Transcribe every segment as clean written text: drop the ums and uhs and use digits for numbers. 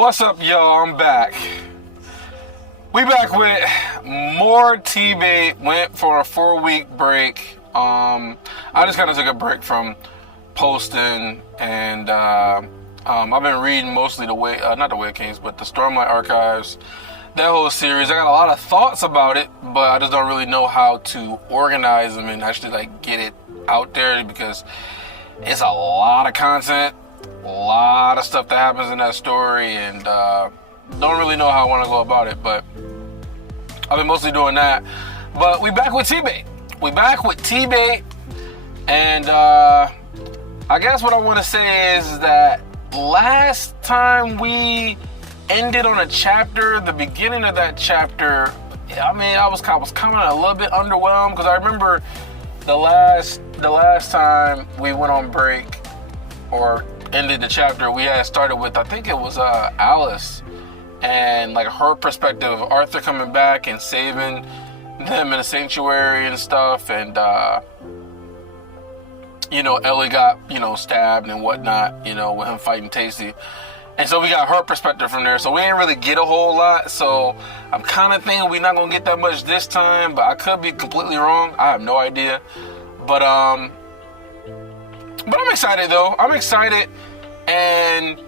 What's up, y'all? I'm back. We back with more T-Bait. Went for a 4-week break. I just kind of took a break from posting, and I've been reading mostly not the Way of Kings, but the Stormlight Archives. That whole series. I got a lot of thoughts about it, but I just don't really know how to organize them and actually get it out there, because it's a lot of content. A lot of stuff that happens in that story, and don't really know how I want to go about it, but I've been mostly doing that. But we back with T-Bait. And I guess what I want to say is that last time we ended on a chapter, the beginning of that chapter, I was coming a little bit underwhelmed, because I remember the last time we went on break or ended the chapter, we had started with, I think it was Alice, and her perspective of Arthur coming back and saving them in the sanctuary and stuff, and Ellie got stabbed and whatnot, with him fighting Tacy, and so we got her perspective from there. So we didn't really get a whole lot, so I'm kind of thinking we're not gonna get that much this time, but I could be completely wrong. I have no idea, but I'm excited though. I'm excited, and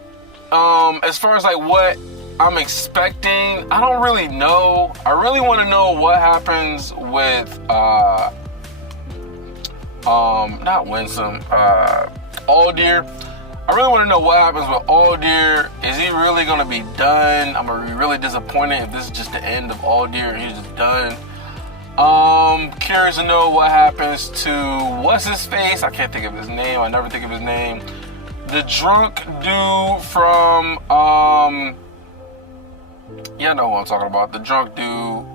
as far as what I'm expecting, I don't really know. I really want to know what happens with not Winsome, Aldir. I really want to know what happens with Aldir. Is he really gonna be done? I'm gonna be really disappointed if this is just the end of Aldir and he's just done. Curious to know what happens to what's his face. I can't think of his name. I never think of his name. The drunk dude from I know what I'm talking about. The drunk dude,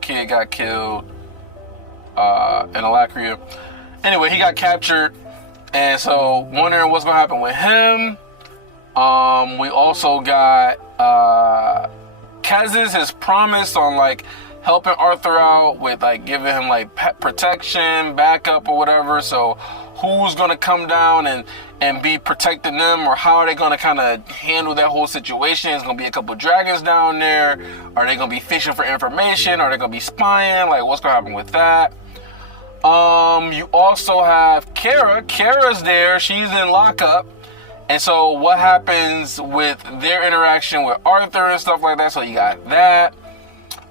kid got killed in Alacria. Anyway, he got captured, and so wondering what's gonna happen with him. We also got Kaz's his promise on helping Arthur out with giving him pet protection, backup or whatever. So who's gonna come down and be protecting them, or how are they gonna kind of handle that whole situation? It's gonna be a couple dragons down there. Are they gonna be fishing for information? Are they gonna be spying? What's gonna happen with that? You also have Kara. Kara's there. She's in lockup. And so what happens with their interaction with Arthur and stuff like that? So you got that.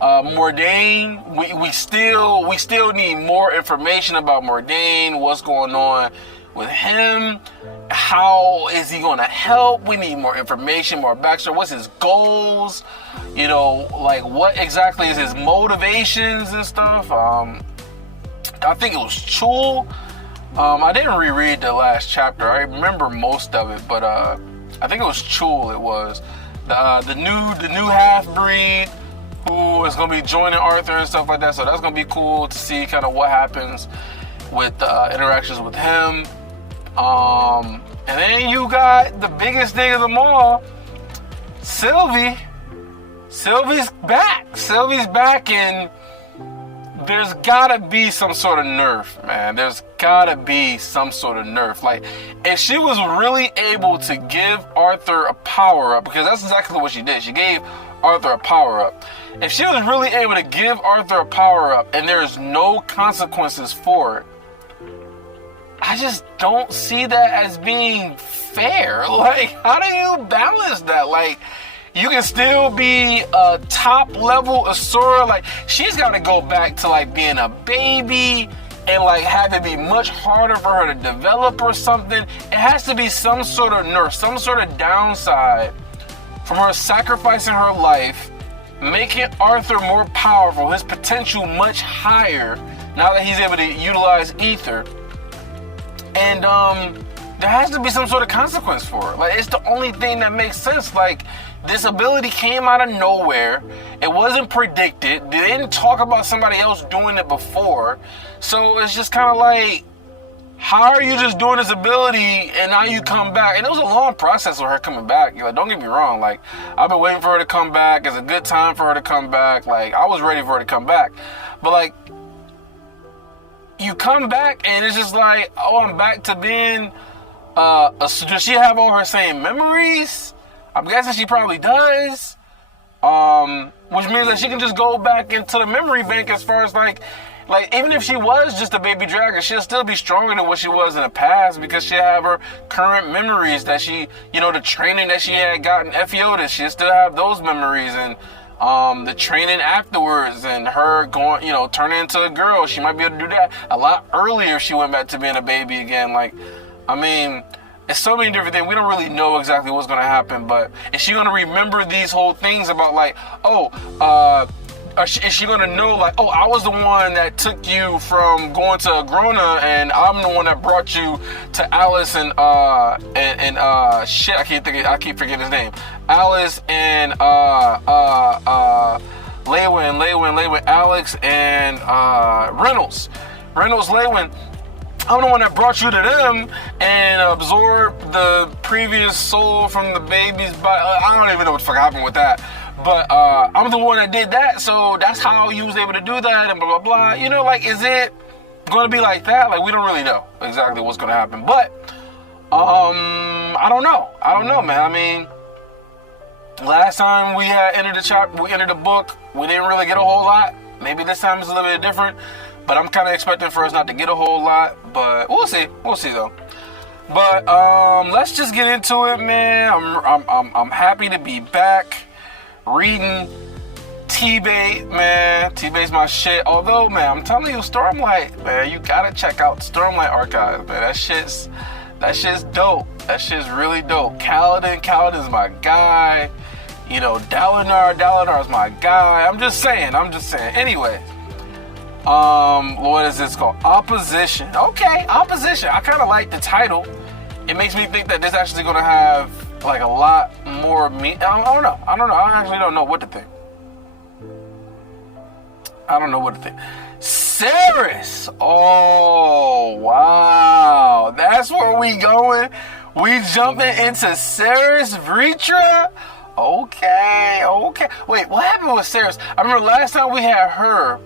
Mordain, we still need more information about Mordain. What's going on with him? How is he going to help? We need more information, more backstory. What's his goals? What exactly is his motivations and stuff? I think it was Chul. I didn't reread the last chapter. I remember most of it, but I think it was Chul. It was the new half-breed who is going to be joining Arthur and stuff like that. So that's going to be cool to see kind of what happens with interactions with him. And then you got the biggest thing of them all, Sylvie. Sylvie's back, and there's gotta be some sort of nerf, man. There's gotta be some sort of nerf. If she was really able to give Arthur a power-up, because that's exactly what she did. She gave Arthur a power-up. If she was really able to give Arthur a power-up and there's no consequences for it, I just don't see that as being fair. How do you balance that? You can still be a top-level Asura. She's got to go back to, being a baby and, have to be much harder for her to develop or something. It has to be some sort of nerf, some sort of downside from her sacrificing her life, making Arthur more powerful, his potential much higher now that he's able to utilize Ether. And, there has to be some sort of consequence for it. It's the only thing that makes sense. This ability came out of nowhere. It wasn't predicted. They didn't talk about somebody else doing it before. So it's just kind of how are you just doing this ability and now you come back? And it was a long process of her coming back. Don't get me wrong. I've been waiting for her to come back. It's a good time for her to come back. I was ready for her to come back. But you come back and it's just I'm back to being does she have all her same memories? I'm guessing she probably does. Which means that she can just go back into the memory bank as far as like even if she was just a baby dragon, she'll still be stronger than what she was in the past because she'll have her current memories that she, the training that she had gotten Ephiodus, she'll still have those memories, and the training afterwards, and her going, turning into a girl. She might be able to do that a lot earlier if she went back to being a baby again. It's so many different things. We don't really know exactly what's going to happen, but is she going to remember these whole things about is she going to know I was the one that took you from going to Agrona, and I'm the one that brought you to Alice and shit, I keep forgetting his name. Alice and Lewin, Alex and Reynolds, Lewin. I'm the one that brought you to them and absorbed the previous soul from the baby's body. I don't even know what the fuck happened with that. But I'm the one that did that, so that's how you was able to do that and blah, blah, blah. Is it going to be like that? We don't really know exactly what's going to happen. But I don't know, man. Last time we had entered the book, we didn't really get a whole lot. Maybe this time it's a little bit different. But I'm kind of expecting for us not to get a whole lot. But we'll see. We'll see, though. But let's just get into it, man. I'm happy to be back reading T-Bait, man. T-Bait's my shit. Although, man, I'm telling you, Stormlight, man, you gotta check out Stormlight Archives, man. That shit's dope. That shit's really dope. Kaladin's my guy. Dalinar's my guy. I'm just saying. Anyway. What is this called? Opposition. Okay, Opposition. I kind of like the title. It makes me think that this actually going to have a lot more meat. I don't know. I actually don't know what to think. Cerys. Oh, wow. That's where we going. We jumping into Cerys Vritra. Okay. Wait, what happened with Cerys? I remember last time we had her,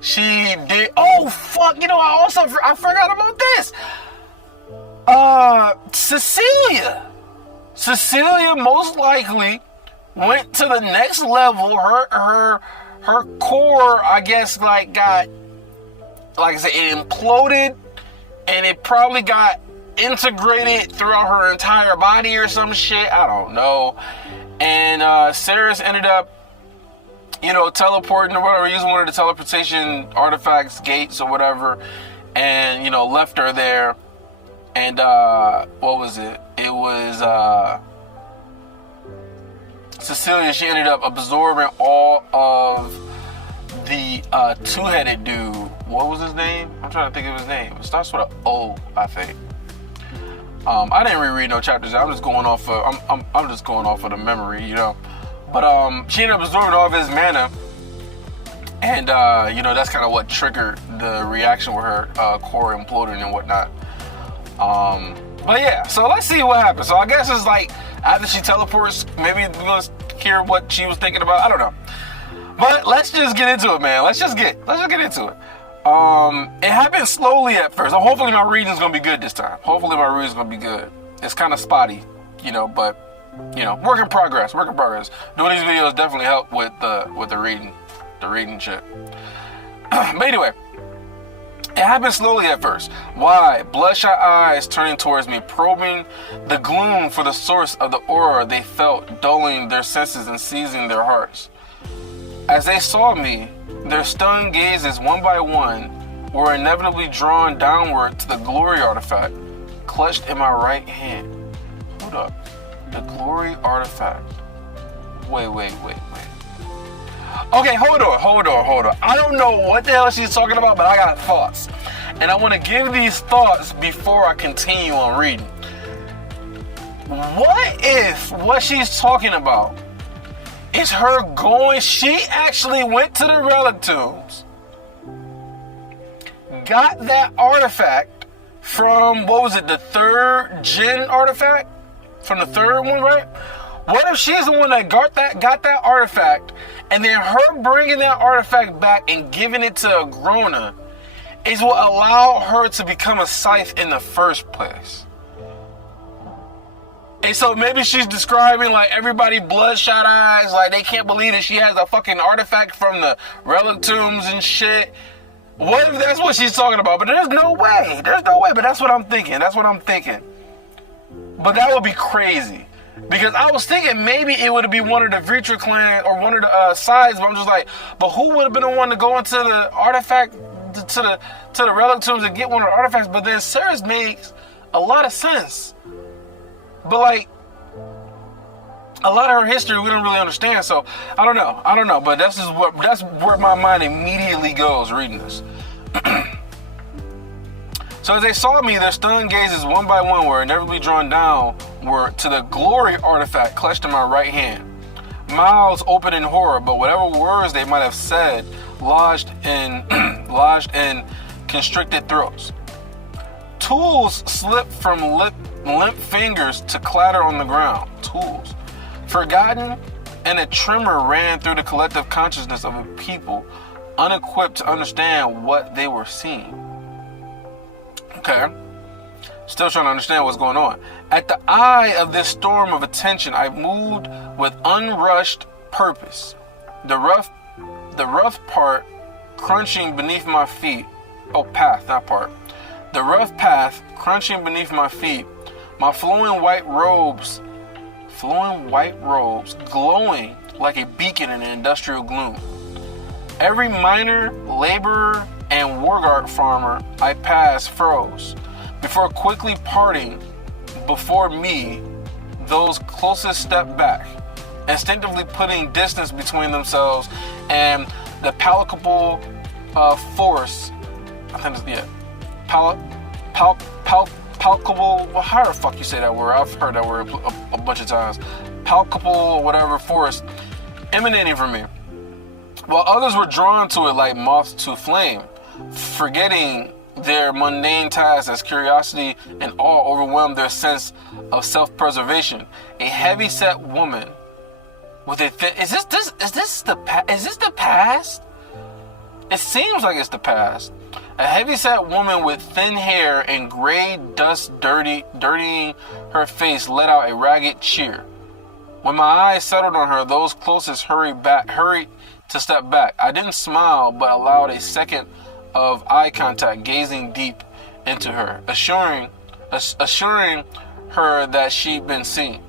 she did. Oh fuck! I forgot about this. Cecilia most likely went to the next level. Her core, I guess, got, I said, it imploded, and it probably got integrated throughout her entire body or some shit. I don't know. And Cerys ended up, teleporting or whatever, using one of the teleportation artifacts, gates or whatever, and, left her there. And, what was it? It was, Cecilia, she ended up absorbing all of the, two-headed dude. What was his name? I'm trying to think of his name. It starts with an O, I think. I didn't reread no chapters. I'm just going off of the memory, But she ended up absorbing all of his mana, and that's kind of what triggered the reaction with her core imploding and whatnot. But yeah, so let's see what happens. So I guess it's after she teleports, maybe we're gonna hear what she was thinking about. I don't know. But let's just get into it, man. Let's just get into it. It happened slowly at first. So hopefully my reading's gonna be good this time. It's kind of spotty, but work in progress. Doing these videos definitely help with the reading shit. But anyway, it happened slowly at first. Why? Bloodshot eyes turning towards me, probing the gloom for the source of the aura they felt, dulling their senses and seizing their hearts. As they saw me, their stunned gazes, one by one, were inevitably drawn downward to the glory artifact, clutched in my right hand. Hold up. The glory artifact. Wait. Okay, hold on. I don't know what the hell she's talking about, but I got thoughts. And I want to give these thoughts before I continue on reading. What if what she's talking about is her going, she actually went to the relic tombs, got that artifact from, what was it, the third Jinn artifact? From the third one, right? What if she's the one that got that artifact, and then her bringing that artifact back and giving it to Agrona is what allowed her to become a scythe in the first place? And so maybe she's describing like everybody bloodshot eyes, like they can't believe that she has a fucking artifact from the relic tombs and shit. What if that's what she's talking about? But there's no way. There's no way. But that's what I'm thinking. That's what I'm thinking. But that would be crazy. Because I was thinking maybe it would be one of the Vritra clan or one of the sides, but I'm just like, but who would have been the one to go into the artifact, to the relic tombs and get one of the artifacts? But then Sarah's makes a lot of sense. But like, a lot of her history we don't really understand, so I don't know. But that's where my mind immediately goes reading this. So as they saw me, their stunned gazes one by one were inevitably drawn downward to the glory artifact clutched in my right hand. Mouths open in horror, but whatever words they might have said lodged in constricted throats. Tools slipped from limp fingers to clatter on the ground. Tools. Forgotten, and a tremor ran through the collective consciousness of a people unequipped to understand what they were seeing. Okay. Still trying to understand what's going on. At the eye of this storm of attention, I moved with unrushed purpose. The rough part crunching beneath my feet. Oh, path, not part. The rough path crunching beneath my feet. My flowing white robes glowing like a beacon in the industrial gloom. Every miner, laborer, and Wargart farmer I passed froze, before quickly parting before me. Those closest stepped back, instinctively putting distance between themselves and the palpable force. I think it's, palpable, well, how the fuck you say that word? I've heard that word a bunch of times. Palpable, whatever, force emanating from me. While others were drawn to it like moths to flame, forgetting their mundane tasks as curiosity and awe overwhelmed their sense of self-preservation. A heavy-set woman with a thin... Is this the past? It seems like it's the past. A heavy-set woman with thin hair and gray dust dirtying her face let out a ragged cheer. When my eyes settled on her, those closest hurried to step back. I didn't smile, but allowed a second of eye contact, gazing deep into her, assuring her that she'd been seen.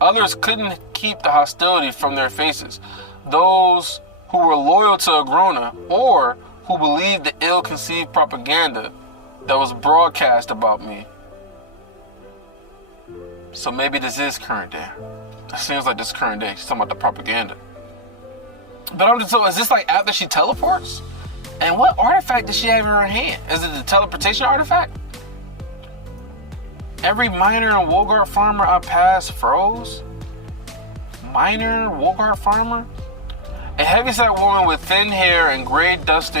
Others couldn't keep the hostility from their faces. Those who were loyal to Agrona or who believed the ill-conceived propaganda that was broadcast about me. So maybe this is current day. It seems like this current day. She's talking about the propaganda. But I'm just so, is this like after she teleports? And what artifact does she have in her hand? Is it the teleportation artifact? Every miner and Wolgard farmer I passed froze. Miner, Wolgard farmer? A heavyset woman with thin hair and gray dust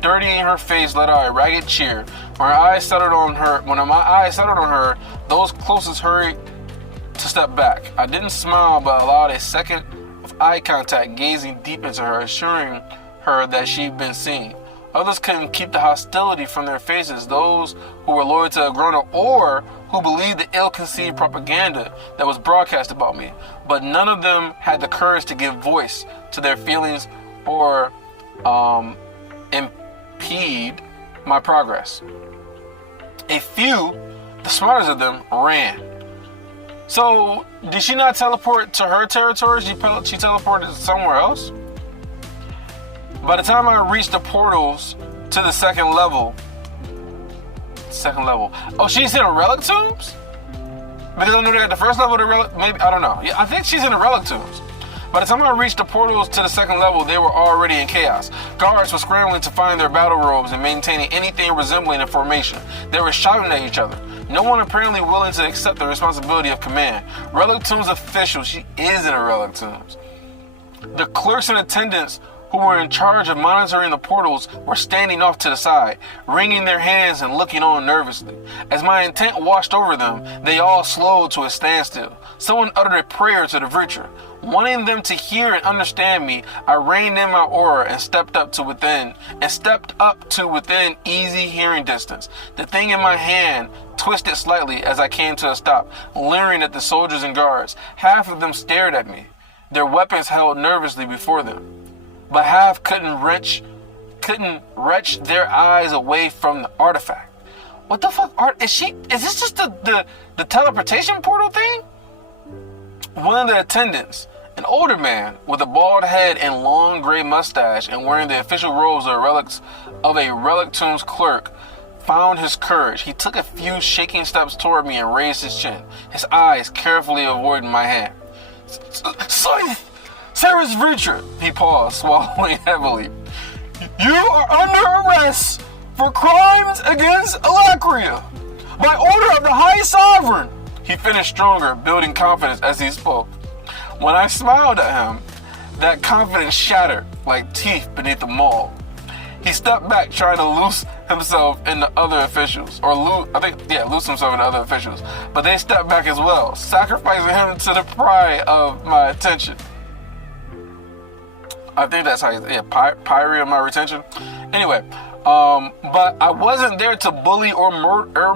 dirtying her face let out a ragged cheer. When my eyes settled on her, those closest hurried to step back. I didn't smile, but allowed a second of eye contact, gazing deep into her, assuring her that she'd been seen. Others couldn't keep the hostility from their faces, those who were loyal to Agrona or who believed the ill-conceived propaganda that was broadcast about me. But none of them had the courage to give voice to their feelings or impede my progress. A few, the smartest of them, ran. So, did she not teleport to her territory? She teleported somewhere else? By the time I reached the portals to the second level. Oh, she's in the relic tombs? Because I know they got the first level of the relic, maybe, I don't know. Yeah, I think she's in the relic tombs. By the time I reached the portals to the second level, they were already in chaos. Guards were scrambling to find their battle robes and maintaining anything resembling a formation. They were shouting at each other. No one apparently willing to accept the responsibility of command. Relic Tombs official, she is in the Relic Tombs. The clerks and attendants who were in charge of monitoring the portals were standing off to the side, wringing their hands and looking on nervously. As my intent washed over them, they all slowed to a standstill. Someone uttered a prayer to the Vritra. Wanting them to hear and understand me, I reined in my aura and stepped up to within easy hearing distance. The thing in my hand twisted slightly as I came to a stop, leering at the soldiers and guards. Half of them stared at me, their weapons held nervously before them, but half couldn't wrench their eyes away from the artifact. What the fuck is this just the teleportation portal thing? One of the attendants, an older man with a bald head and long gray mustache and wearing the official robes of a relic tomb's clerk, found his courage. He took a few shaking steps toward me and raised his chin, his eyes carefully avoiding my hand. Sarah's Reacher, he paused, swallowing heavily. You are under arrest for crimes against Alacria. By order of the High Sovereign. He finished stronger, building confidence as he spoke. When I smiled at him, that confidence shattered like teeth beneath a maul. He stepped back, trying to loose himself into other officials. Loose himself into other officials. But they stepped back as well, sacrificing him to the pride of my attention. I think that's how pyre of my retention. Anyway, but I wasn't there to bully or murder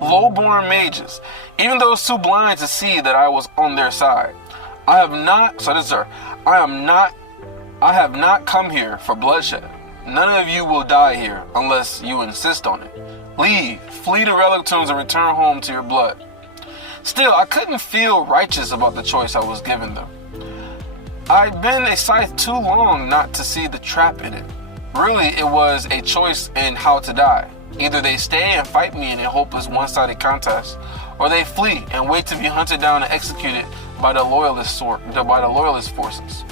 low-born mages, even those too blind to see that I was on their side. I have not come here for bloodshed. None of you will die here unless you insist on it. Leave, flee to relic tombs and return home to your blood. Still, I couldn't feel righteous about the choice I was giving them. I'd been a scythe too long not to see the trap in it. Really, it was a choice in how to die. Either they stay and fight me in a hopeless one-sided contest, or they flee and wait to be hunted down and executed by the loyalist forces.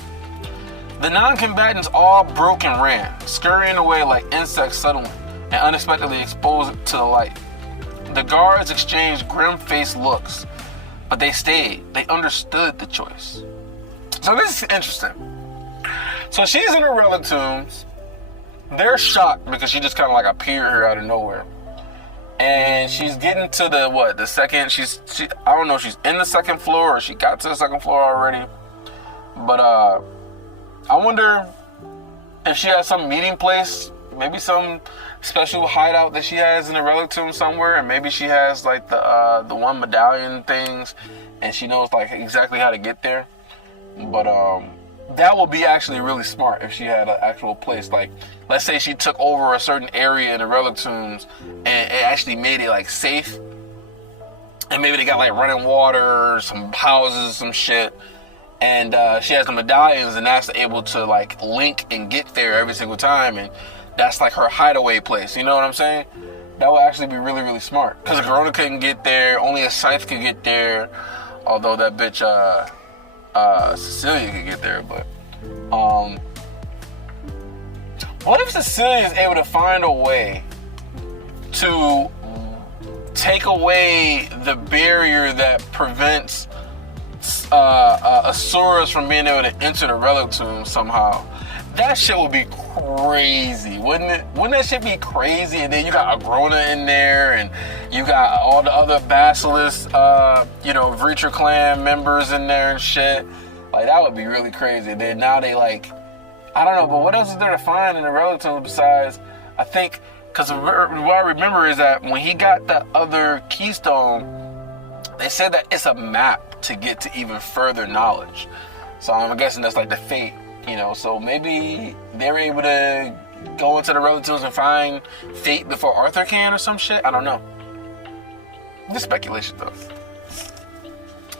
The non-combatants all broke and ran, scurrying away like insects suddenly and unexpectedly exposed to the light. The guards exchanged grim-faced looks, but they stayed. They understood the choice. So this is interesting. So she's in the relic tombs. They're shocked because she just kind of like appeared here out of nowhere. And she's getting to the second, I don't know if she's in the second floor or she got to the second floor already. But I wonder if she has some meeting place, maybe some special hideout that she has in the relic tomb somewhere, and maybe she has like the one medallion things, and she knows like exactly how to get there. But that would be actually really smart if she had an actual place. Like, let's say she took over a certain area in the relic tombs and it actually made it like safe, and maybe they got like running water, some houses, some shit. And she has the medallions, and that's able to like link and get there every single time, and that's like her hideaway place. You know what I'm saying? That would actually be really, really smart. Because Garona couldn't get there, only a scythe could get there. Although that bitch Cecilia could get there, but what if Cecilia is able to find a way to take away the barrier that prevents Asuras from being able to enter the relic tomb somehow? That shit would be crazy, wouldn't it? Wouldn't that shit be crazy? And then you got Agrona in there, and you got all the other Basilisk, Reacher clan members in there and shit. Like, that would be really crazy. Then now they like, I don't know, but what else is there to find in the relic tomb besides, I think, because what I remember is that when he got the other keystone, they said that it's a map to get to even further knowledge. So I'm guessing that's like the fate. So maybe they were able to go into the relic tombs and find fate before Arthur can or some shit. I don't know. Just speculation though.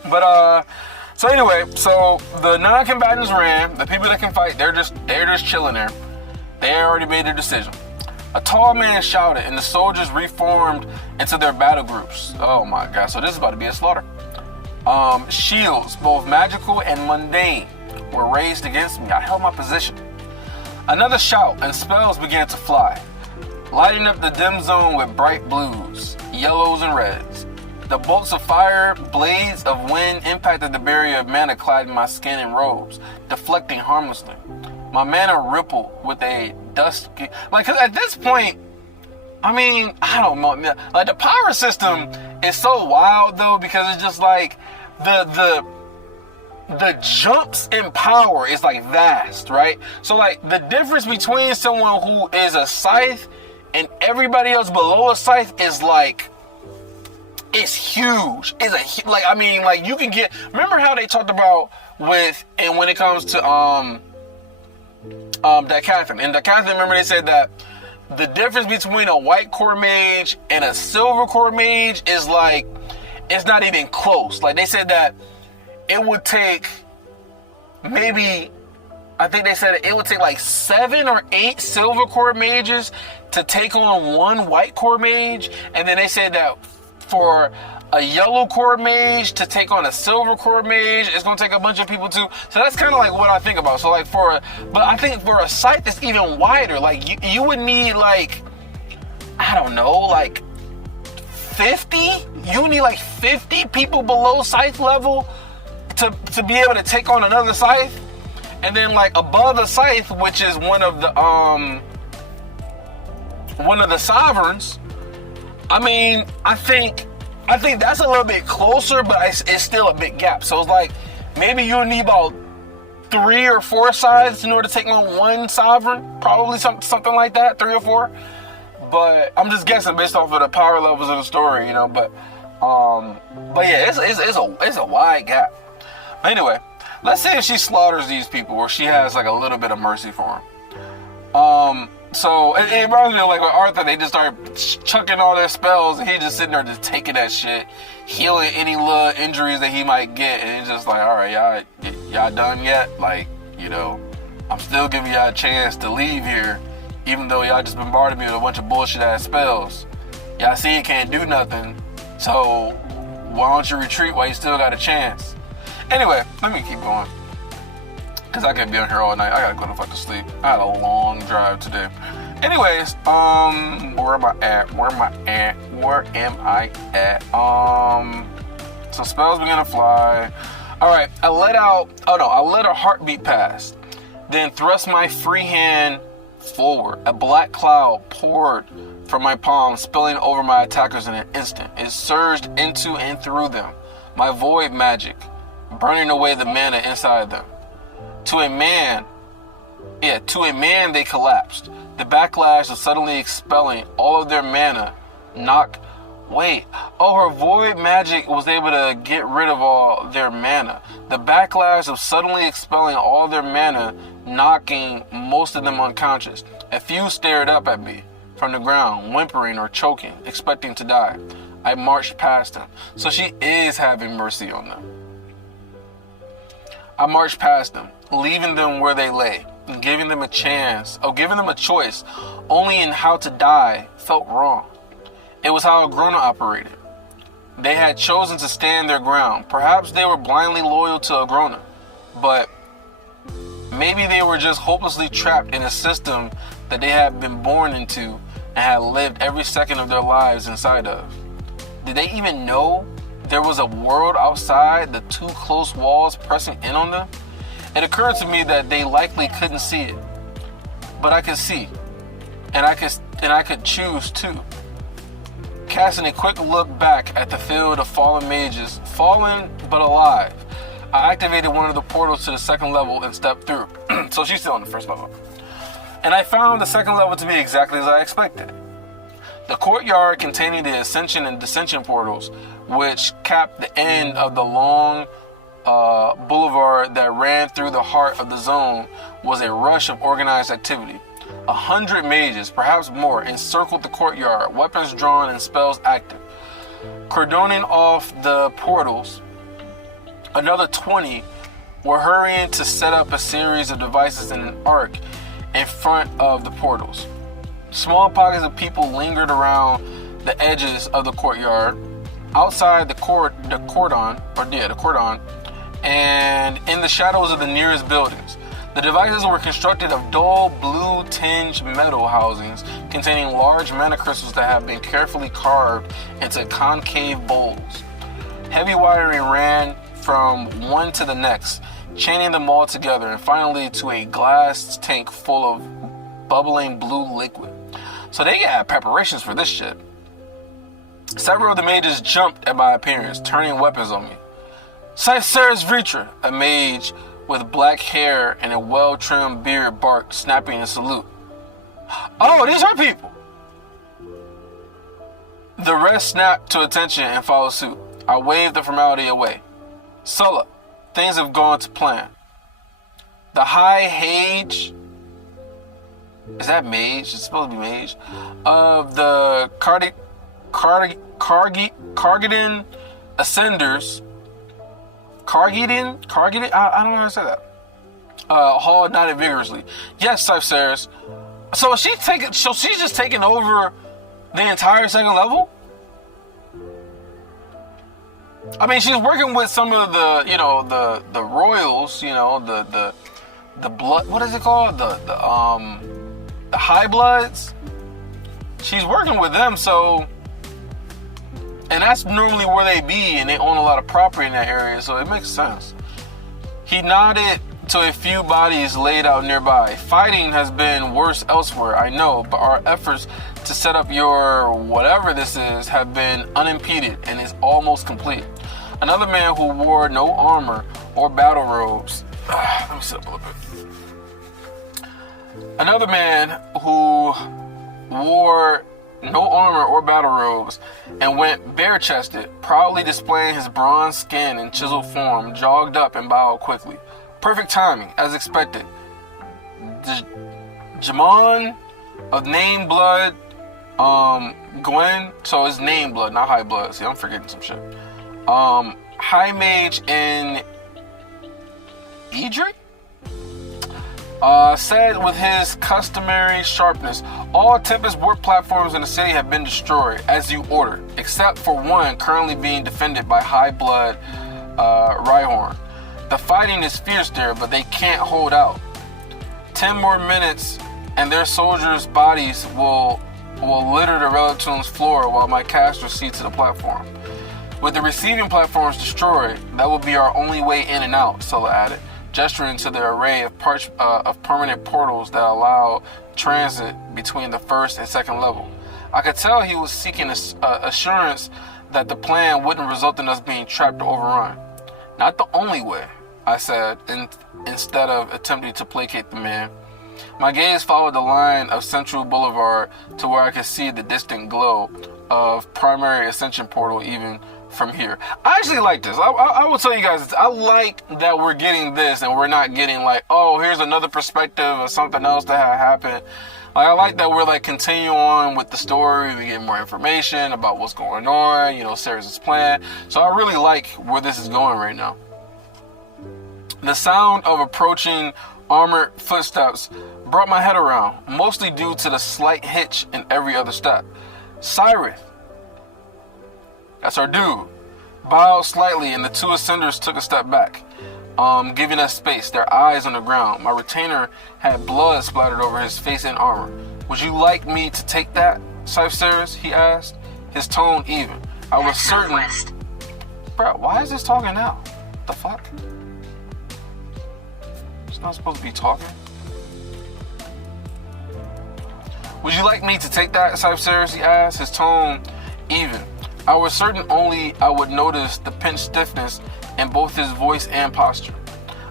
But so anyway, so the non-combatants ran. The people that can fight, they're just chilling there. They already made their decision. A tall man shouted, and the soldiers reformed into their battle groups. Oh my god! So this is about to be a slaughter. Shields, both magical and mundane, were raised against me. I held my position. Another shout, and spells began to fly, lighting up the dim zone with bright blues, yellows, and reds. The bolts of fire, blades of wind impacted the barrier of mana clad in my skin and robes, deflecting harmlessly. My mana rippled with a dust. Like, 'cause at this point, I mean, I don't know. Like, the power system is so wild, though, because it's just like, the jumps in power is like vast, right? So like the difference between someone who is a scythe and everybody else below a scythe is like, it's huge. It's like, I mean, like you can get, remember how they talked about and when it comes to Decathlon. In Decathlon, remember they said that the difference between a white core mage and a silver core mage is like, it's not even close. Like they said that it would take maybe, I think they said it would take like 7 or 8 silver core mages to take on one white core mage. And then they said that for a yellow core mage to take on a silver core mage, it's going to take a bunch of people too. So that's kind of like what I think about. So like but I think for a site that's even wider, like you would need like, I don't know, like 50? You would need like 50 people below scythe level to be able to take on another scythe. And then like above the scythe, which is one of the sovereigns, I mean, I think that's a little bit closer, but it's still a big gap. So it's like maybe you'll need about 3 or 4 sides in order to take on one sovereign, probably something like that, 3 or 4. But I'm just guessing based off of the power levels of the story, you know. But yeah, it's a wide gap. But anyway, let's say if she slaughters these people, or she has like a little bit of mercy for them. So it reminds me of like with Arthur, they just start chucking all their spells, and he just sitting there just taking that shit, healing any little injuries that he might get, and it's just like, all right, y'all done yet? Like, you know, I'm still giving y'all a chance to leave here, even though y'all just bombarded me with a bunch of bullshit ass spells. Y'all see you can't do nothing, so why don't you retreat while you still got a chance? Anyway, let me keep going, because I can't be on here all night. I gotta go to fucking sleep. I had a long drive today. Anyways, where am I at? So spells begin to fly. Alright, I let a heartbeat pass. Then thrust my free hand forward. A black cloud poured from my palm, spilling over my attackers in an instant. It surged into and through them. My void magic, burning away the mana inside them. To a man they collapsed. The backlash of suddenly expelling all of their mana her void magic was able to get rid of all their mana. The backlash of suddenly expelling all their mana, knocking most of them unconscious. A few stared up at me from the ground, whimpering or choking, expecting to die. I marched past them. So she is having mercy on them. I marched past them, leaving them where they lay, and giving them a choice only in how to die felt wrong. It was how Agrona operated. They had chosen to stand their ground. Perhaps they were blindly loyal to Agrona, but maybe they were just hopelessly trapped in a system that they had been born into and had lived every second of their lives inside of. Did they even know there was a world outside the 2 close walls pressing in on them? It occurred to me that they likely couldn't see it, but I could see, and I could choose too. Casting a quick look back at the field of fallen mages, fallen but alive, I activated one of the portals to the 2nd level and stepped through. So she's still on the 1st level. And I found the 2nd level to be exactly as I expected. The courtyard containing the ascension and descension portals, which capped the end of the long boulevard that ran through the heart of the zone, was a rush of organized activity. 100 mages, perhaps more, encircled the courtyard, weapons drawn and spells active. Cordoning off the portals, another 20 were hurrying to set up a series of devices in an arc in front of the portals. Small pockets of people lingered around the edges of the courtyard, outside the cordon, and in the shadows of the nearest buildings. The devices were constructed of dull blue tinged metal housings containing large mana crystals that have been carefully carved into concave bowls. Heavy wiring ran from one to the next, chaining them all together, and finally to a glass tank full of bubbling blue liquid. So they had preparations for this shit. Several of the mages jumped at my appearance, turning weapons on me. Cyceres Vritra, a mage with black hair and a well-trimmed beard, barked, snapping a salute. Oh, these are people! The rest snapped to attention and followed suit. I waved the formality away. Sulla, things have gone to plan. The High Hage, is that mage? It's supposed to be mage. Of the Kargadin Ascenders. Kargadin? I don't know how to say that. Hall nodded vigorously. Yes, Cyceres. So she's just taking over the entire second level? I mean, she's working with some of the, the royals, the blood, what is it called? The high bloods. She's working with them, so, and that's normally where they be, and they own a lot of property in that area, so it makes sense. He nodded to a few bodies laid out nearby. Fighting has been worse elsewhere, I know, but our efforts to set up your whatever this is have been unimpeded and is almost complete. Another man who wore no armor or battle robes. Let me sit up a little bit. Another man who wore no armor or battle robes and went bare-chested, proudly displaying his bronze skin and chiseled form, jogged up and bowed quickly. Perfect timing, as expected. Jamon of Name Blood, Gwen, so it's Name Blood, not High Blood. See, I'm forgetting some shit. High Mage in Idri? Said with his customary sharpness, all Tempest work platforms in the city have been destroyed, as you ordered, except for one currently being defended by High Blood Rhyhorn. The fighting is fierce there, but they can't hold out. 10 more minutes and their soldiers' bodies will litter the Relatoon's floor while my caster see to the platform. With the receiving platforms destroyed, that will be our only way in and out, Sulla added, gesturing to the array of permanent portals that allow transit between the first and second level. I could tell he was seeking assurance that the plan wouldn't result in us being trapped or overrun. Not the only way, I said, instead of attempting to placate the man. My gaze followed the line of Central Boulevard to where I could see the distant glow of Primary Ascension Portal even from here. I actually like this. I will tell you guys this. I like that we're getting this and we're not getting like, oh, here's another perspective of something else that had happened. Like, I like that we're like continue on with the story. We get more information about what's going on, Ceres' plan. So I really like where this is going right now. The sound of approaching armored footsteps brought my head around, mostly due to the slight hitch in every other step. Cyrith, that's our dude, bowed slightly and the two ascenders took a step back, giving us space, their eyes on the ground. My retainer had blood splattered over his face and armor. Would you like me to take that, Cyceres? He asked, his tone even. I was certain. Bro, why is this talking now? The fuck? It's not supposed to be talking. Would you like me to take that, Cyceres? He asked, his tone even. I was certain only I would notice the pinched stiffness in both his voice and posture.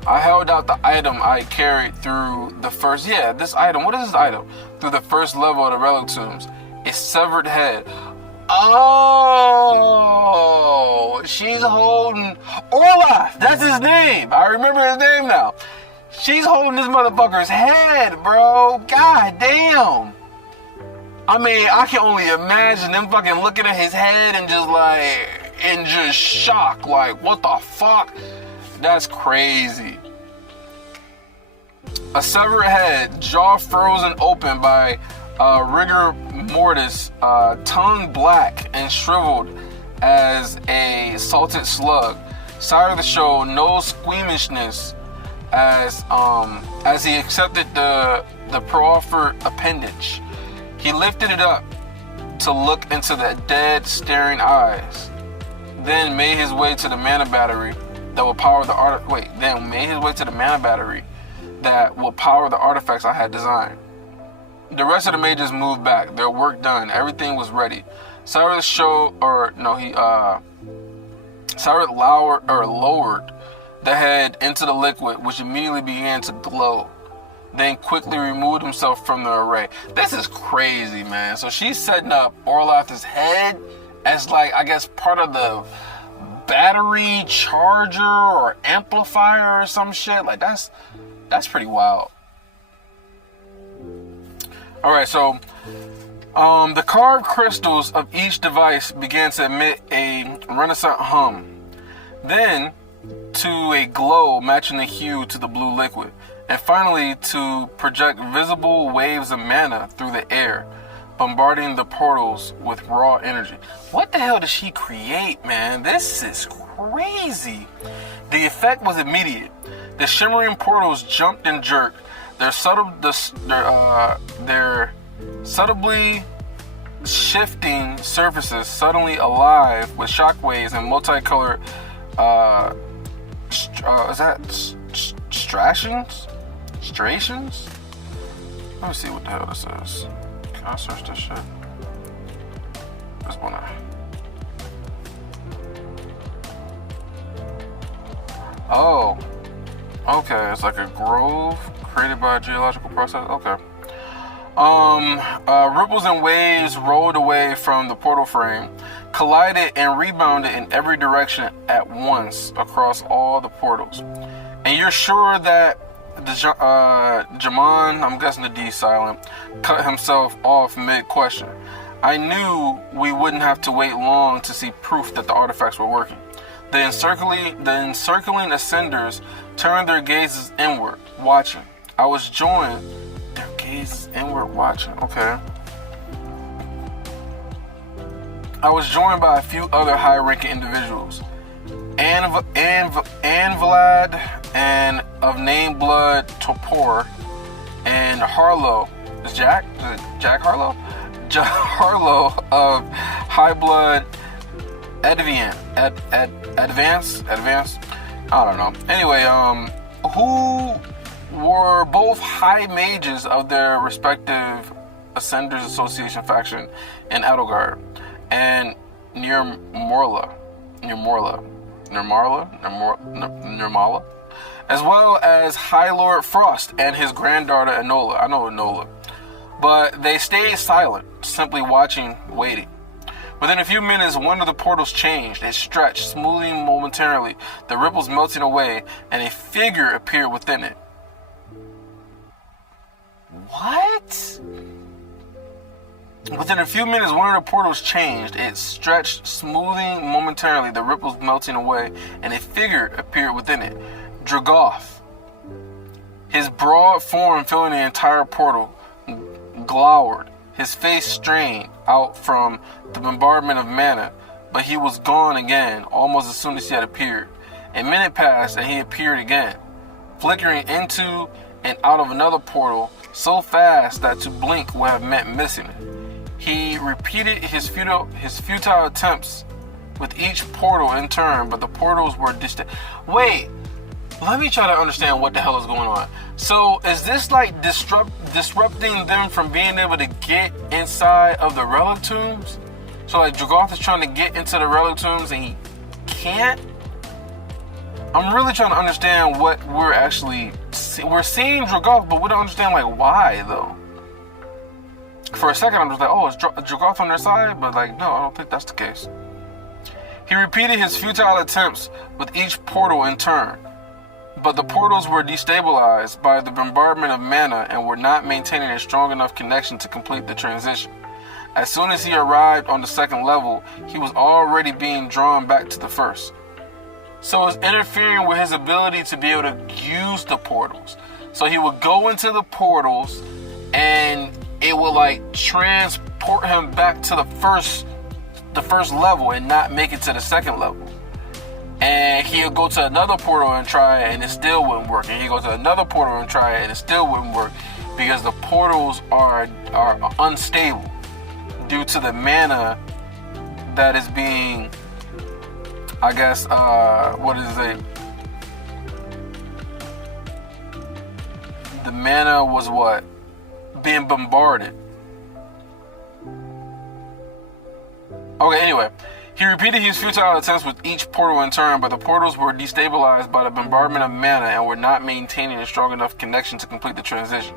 I held out the item I carried through the first, this item, what is this item? Through the first level of the relic tombs. A severed head. Oh, she's holding Orloff, that's his name. I remember his name now. She's holding this motherfucker's head, bro. God damn. I mean, I can only imagine them fucking looking at his head and just shock. Like, what the fuck? That's crazy. A severed head, jaw frozen open by rigor mortis, tongue black and shriveled as a salted slug. Cyrith showed no squeamishness as he accepted the proffered appendage. He lifted it up to look into the dead, staring eyes, then made his way to the mana battery that will power the artifacts I had designed. The rest of the mages moved back, their Cyrus lowered the head into the liquid, which immediately began to glow, then quickly removed himself from the array. This is crazy, man. So she's setting up Orloth's head as, like, I guess part of the battery charger or amplifier or some shit. Like, that's pretty wild. All right, so the carved crystals of each device began to emit a renaissance hum, then to a glow matching the hue to the blue liquid, and finally to project visible waves of mana through the air, bombarding the portals with raw energy. What the hell did she create, man? This is crazy. The effect was immediate. The shimmering portals jumped and jerked, their subtly shifting surfaces suddenly alive with shockwaves and multicolored is that striations? Let me see what the hell this is. Can I search this shit? This one. Oh, okay. It's like a grove created by a geological process. Okay. Ripples and waves rolled away from the portal frame, collided and rebounded in every direction at once across all the portals. And you're sure that the Jamon, I'm guessing the D silent, cut himself off mid-question. I knew we wouldn't have to wait long to see proof that the artifacts were working. The encircling ascenders turned their gazes inward, watching. I was joined. Their gazes inward, watching. Okay. I was joined by a few other high-ranking individuals. Anne Vlad, and of name Blood Topor, and Harlow. Is Jack Harlow? Harlow of High Blood Advance. I don't know. Anyway, who were both high mages of their respective Ascenders Association faction in Edelgard and Nirmala, as well as High Lord Frost and his granddaughter Enola. I know Enola. But they stayed silent, simply watching, waiting. Within a few minutes, one of the portals changed. It stretched, smoothing momentarily, the ripples melting away, and a figure appeared within it. What? Within a few minutes, one of the portals changed. It stretched, smoothing momentarily, the ripples melting away, and a figure appeared within it. Dragoth. His broad form filling the entire portal, glowered, his face strained out from the bombardment of mana, but he was gone again almost as soon as he had appeared. A minute passed and he appeared again, flickering into and out of another portal so fast that to blink would have meant missing it. He repeated his futile attempts with each portal in turn, but the portals were distant. Wait, let me try to understand what the hell is going on. So is this like disrupting them from being able to get inside of the relic tombs? So like Dragoth is trying to get into the relic tombs and he can't? I'm really trying to understand what we're actually we're seeing Dragoth, but we don't understand like why though. For a second I'm just like, oh, is Dragoth on their side? But like, no, I don't think that's the case. He repeated his futile attempts with each portal in turn, but the portals were destabilized by the bombardment of mana and were not maintaining a strong enough connection to complete the transition. As soon as he arrived on the second level, he was already being drawn back to the first. So it's interfering with his ability to be able to use the portals. So he would go into the portals and it would like transport him back to the first level and not make it to the second level. And he'll go to another portal and try it and it still wouldn't work. And he'll go to another portal and try it and it still wouldn't work because the portals are unstable due to the mana that is being, I guess, what is it? The mana was what? Being bombarded. Okay, anyway. He repeated his futile attempts with each portal in turn, but the portals were destabilized by the bombardment of mana and were not maintaining a strong enough connection to complete the transition.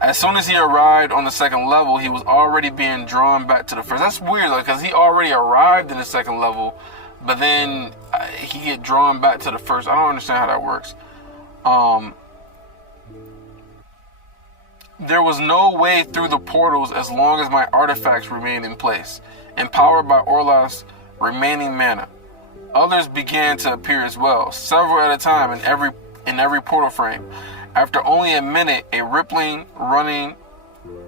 As soon as he arrived on the second level, he was already being drawn back to the first. That's weird, like, because he already arrived in the second level, but then he get drawn back to the first. I don't understand how that works. There was no way through the portals as long as my artifacts remained in place, empowered by Orloth's remaining mana. Others began to appear as well, several at a time in every portal frame. After only a minute, a rippling running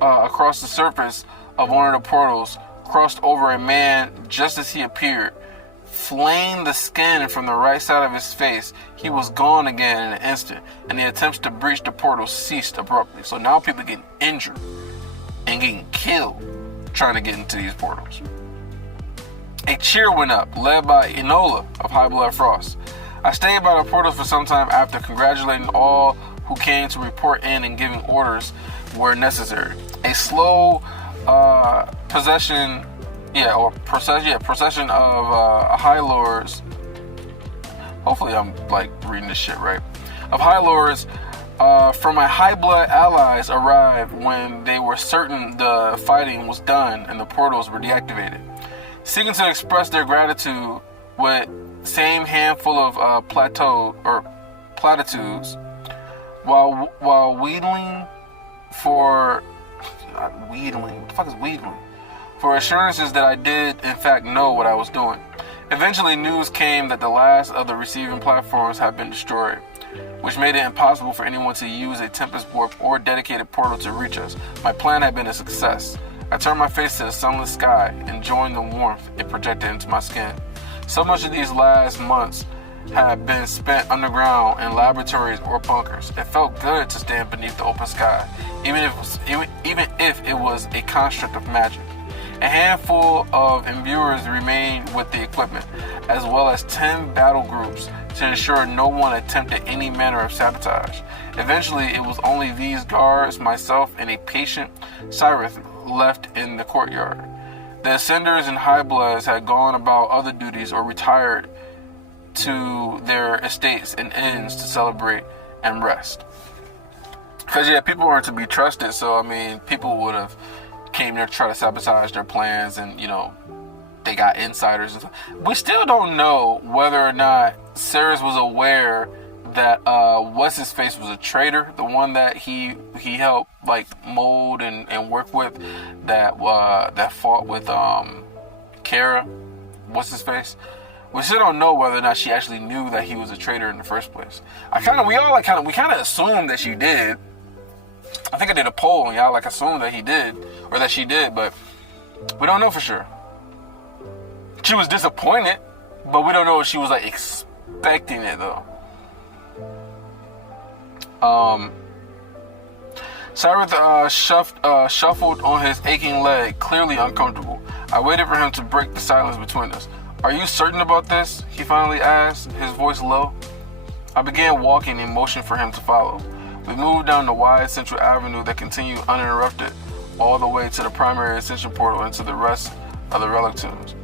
across the surface of one of the portals crossed over a man just as he appeared. Flaying the skin from the right side of his face, he was gone again in an instant, and the attempts to breach the portal ceased abruptly. So now people getting injured and getting killed trying to get into these portals. A cheer went up, led by Enola of High Blood Frost. I stayed by the portals for some time after, congratulating all who came to report in and giving orders where necessary. A slow procession of High Lords. Hopefully I'm like reading this shit right. Of High Lords from my High Blood allies arrived when they were certain the fighting was done and the portals were deactivated. Seeking to express their gratitude with same handful of platitudes, while wheedling for what the fuck is wheedling? For assurances that I did in fact know what I was doing. Eventually news came that the last of the receiving platforms had been destroyed, which made it impossible for anyone to use a Tempest Warp or dedicated portal to reach us. My plan had been a success. I turned my face to the sunless sky, enjoying the warmth it projected into my skin. So much of these last months had been spent underground in laboratories or bunkers. It felt good to stand beneath the open sky, even if it was a construct of magic. A handful of imbuers remained with the equipment, as well as 10 battle groups to ensure no one attempted any manner of sabotage. Eventually, it was only these guards, myself, and a patient Cyrith left in the courtyard. The Ascenders and High Bloods had gone about other duties or retired to their estates and inns to celebrate and rest. Because, yeah, people weren't to be trusted, so, I mean, people would have came there to try to sabotage their plans, and, you know, they got insiders and stuff. We still don't know whether or not Cerys was aware that What's-His-Face was a traitor, the one that he helped, like, mold and work with, that fought with Kara, What's-His-Face. We still don't know whether or not she actually knew that he was a traitor in the first place. We kind of assumed that she did. I think I did a poll and y'all assumed that he did, or that she did, but we don't know for sure. She was disappointed, but we don't know if she was expecting it though. Cyrith shuffled on his aching leg, clearly uncomfortable. I waited for him to break the silence between us. Are you certain about this? He finally asked, his voice low. I began walking in motion for him to follow. We moved down the wide central avenue that continued uninterrupted all the way to the primary ascension portal and to the rest of the relic tombs.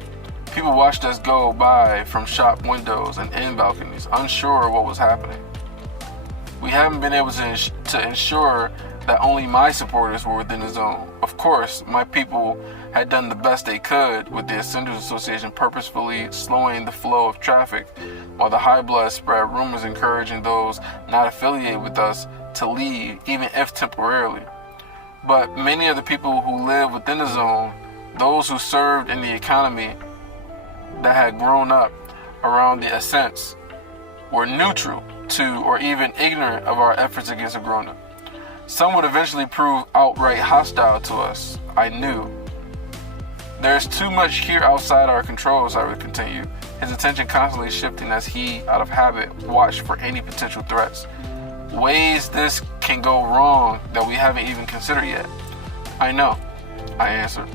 People watched us go by from shop windows and inn balconies, unsure what was happening. We haven't been able to ensure that only my supporters were within the zone. Of course, my people had done the best they could, with the Ascenders Association purposefully slowing the flow of traffic, while the High Blood spread rumors encouraging those not affiliated with us to leave, even if temporarily. But many of the people who live within the zone, those who served in the economy that had grown up around the Ascents, were neutral to or even ignorant of our efforts against Agrona. Some would eventually prove outright hostile to us, I knew. There's too much here outside our control, Cyrith continued, his attention constantly shifting as he, out of habit, watched for any potential threats. Ways this can go wrong that we haven't even considered yet. I know, I answered.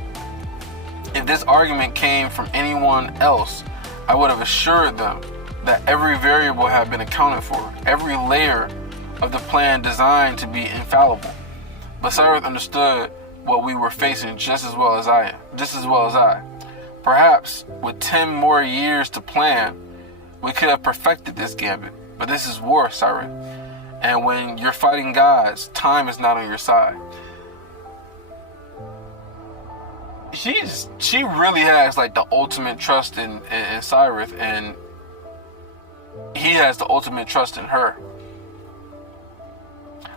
If this argument came from anyone else, I would have assured them that every variable had been accounted for, every layer of the plan designed to be infallible. But Cyrith understood what we were facing just as well as I. Perhaps with 10 more years to plan, we could have perfected this gambit. But this is war, Cyrith. And when you're fighting gods, time is not on your side. She really has like the ultimate trust in Cyrith, and he has the ultimate trust in her.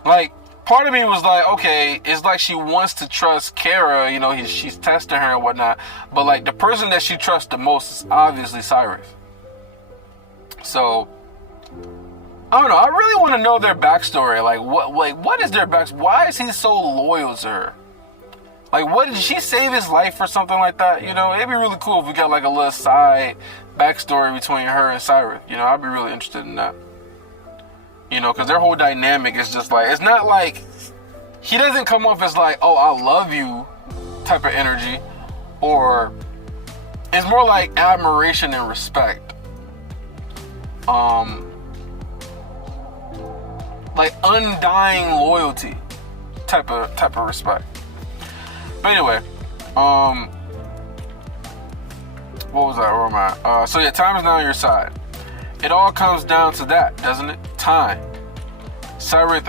Like, part of me was like, okay, it's like she wants to trust Kara, you know, she's testing her and whatnot, but like the person that she trusts the most is obviously Cyrith. So I don't know. I really want to know their backstory. Like, what is their backstory? Why is he so loyal to her? Like, what did she save his life or something like that? You know, it'd be really cool if we got like a little side backstory between her and Cyrith. You know, I'd be really interested in that. You know, because their whole dynamic is just like, it's not like, he doesn't come off as like, oh, I love you type of energy, or it's more like admiration and respect. Like undying loyalty type of respect. But anyway, what was that? Where am I? So yeah, time is not on your side. It all comes down to that, doesn't it? Time. Cyrith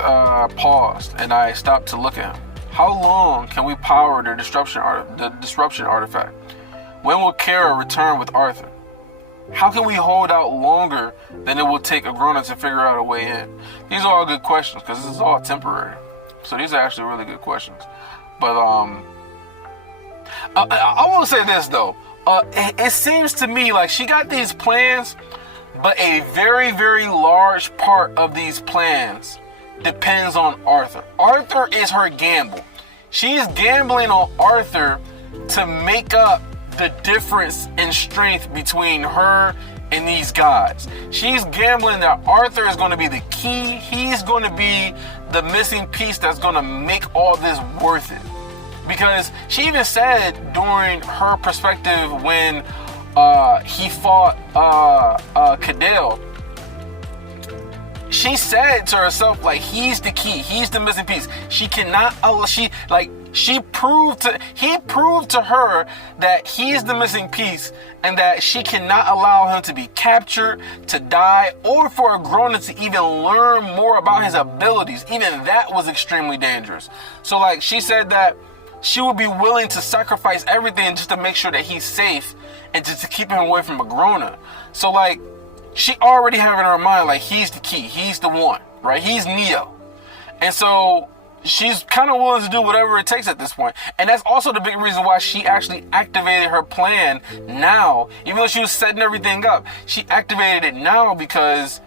paused, and I stopped to look at him. How long can we power the disruption artifact? When will Kara return with Arthur? How can we hold out longer than it will take Agrona to figure out a way in? These are all good questions, because this is all temporary. So these are actually really good questions. But I will say this though. It seems to me like she got these plans, but a very, very large part of these plans depends on Arthur. Arthur is her gamble. She's gambling on Arthur to make up the difference in strength between her and these guys. She's gambling that Arthur is going to be the key. He's going to be the missing piece that's going to make all this worth it. Because she even said during her perspective when he fought Cadell, she said to herself, like, he's the key, he's the missing piece. She cannot, he proved to her that he's the missing piece, and that she cannot allow him to be captured, to die, or for Agrona to even learn more about his abilities. Even that was extremely dangerous. So like, she said that she would be willing to sacrifice everything just to make sure that he's safe and just to keep him away from Agrona. So like, she already have in her mind, like, he's the key, he's the one, right? He's Neo. And so she's kind of willing to do whatever it takes at this point. And that's also the big reason why she actually activated her plan now. Even though she was setting everything up, she activated it now because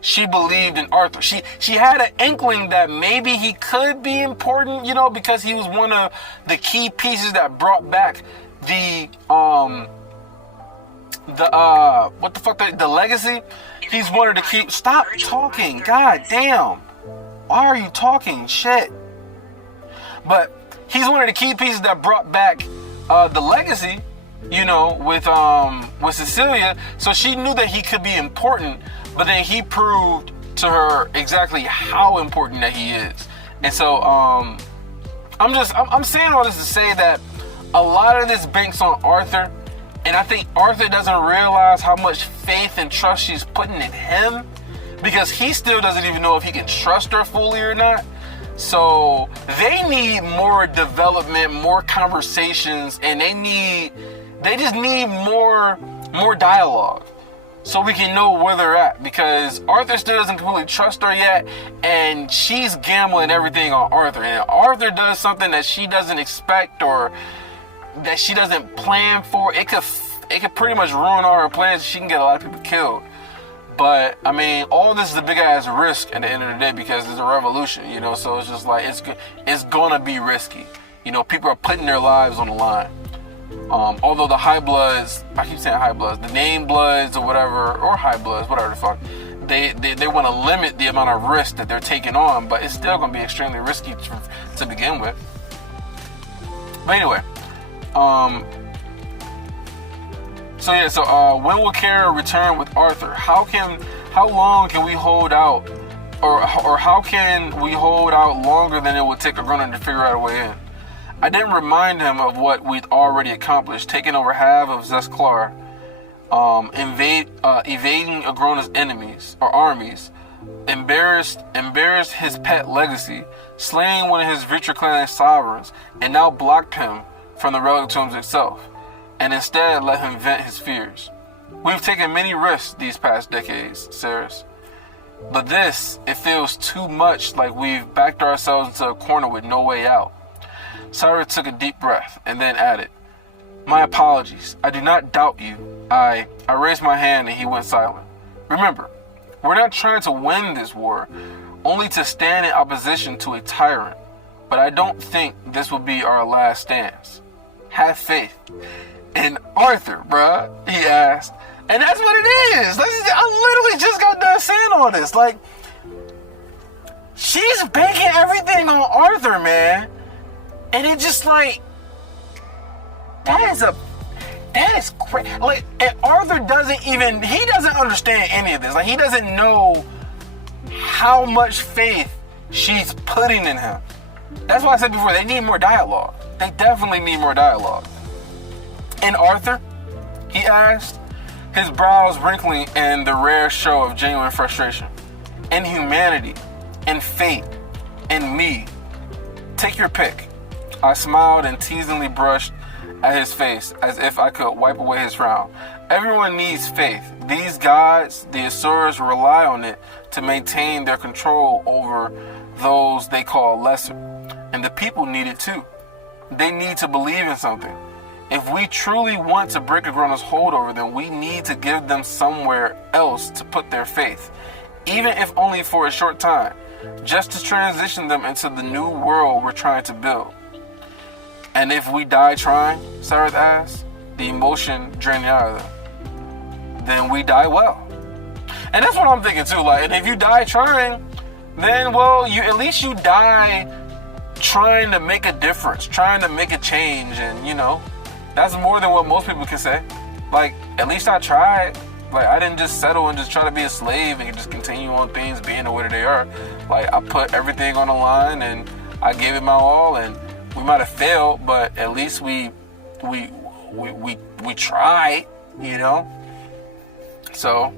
she believed in Arthur. She had an inkling that maybe he could be important, you know, because he was one of the key pieces that brought back the legacy. He's wanted to keep. Stop talking. God damn. Why are you talking shit? But he's one of the key pieces that brought back the legacy, you know, with Cecilia. So she knew that he could be important, but then he proved to her exactly how important that he is. And so I'm saying all this to say that a lot of this banks on Arthur. And I think Arthur doesn't realize how much faith and trust she's putting in him, because he still doesn't even know if he can trust her fully or not. So they need more development, more conversations, and they just need more dialogue so we can know where they're at, because Arthur still doesn't completely trust her yet, and she's gambling everything on Arthur. And if Arthur does something that she doesn't expect or that she doesn't plan for, it could pretty much ruin all her plans. She can get a lot of people killed. But I mean, all this is a big ass risk at the end of the day, because it's a revolution, you know. So it's just like, it's gonna be risky, you know. People are putting their lives on the line. Although the high bloods, I keep saying high bloods, the name bloods or whatever, or high bloods, whatever the fuck, they want to limit the amount of risk that they're taking on, but it's still gonna be extremely risky to begin with. But anyway. So when will Kara return with Arthur? How long can we hold out, or how can we hold out longer than it would take Agrona to figure out a way in? I didn't remind him of what we'd already accomplished, taking over half of Zesklar, evading Agrona's enemies or armies, embarrassed his pet legacy, slaying one of his Vitriclanian sovereigns, and now blocked him from the Relic Tombs itself, and instead let him vent his fears. We've taken many risks these past decades, Cerys. But this, it feels too much like we've backed ourselves into a corner with no way out. Cyrus took a deep breath and then added, "My apologies. I do not doubt you. I raised my hand and he went silent. Remember, we're not trying to win this war, only to stand in opposition to a tyrant. But I don't think this will be our last stance. Have faith." And Arthur, bruh, he asked. And that's what it is. I literally just got done saying all this. Like, she's banking everything on Arthur, man. And it just like, that is crazy. Like, and Arthur he doesn't understand any of this. Like, he doesn't know how much faith she's putting in him. That's why I said before, they need more dialogue. They definitely need more dialogue. And Arthur, he asked, his brows wrinkling in the rare show of genuine frustration. In humanity, in fate, in me. Take your pick. I smiled and teasingly brushed at his face as if I could wipe away his frown. Everyone needs faith. These gods, the Asuras, rely on it to maintain their control over those they call lesser. And the people need it too. They need to believe in something. If we truly want to break Agrona's hold over them, we need to give them somewhere else to put their faith, even if only for a short time, just to transition them into the new world we're trying to build. And if we die trying, Cyrus asked, the emotion draining out of them, then we die well. And that's what I'm thinking too. Like, and if you die trying, then, well, at least you die trying to make a difference, trying to make a change, and, that's more than what most people can say. Like, at least I tried. Like, I didn't just settle and just try to be a slave and just continue on things being the way that they are. Like, I put everything on the line and I gave it my all, and we might have failed, but at least we tried, So,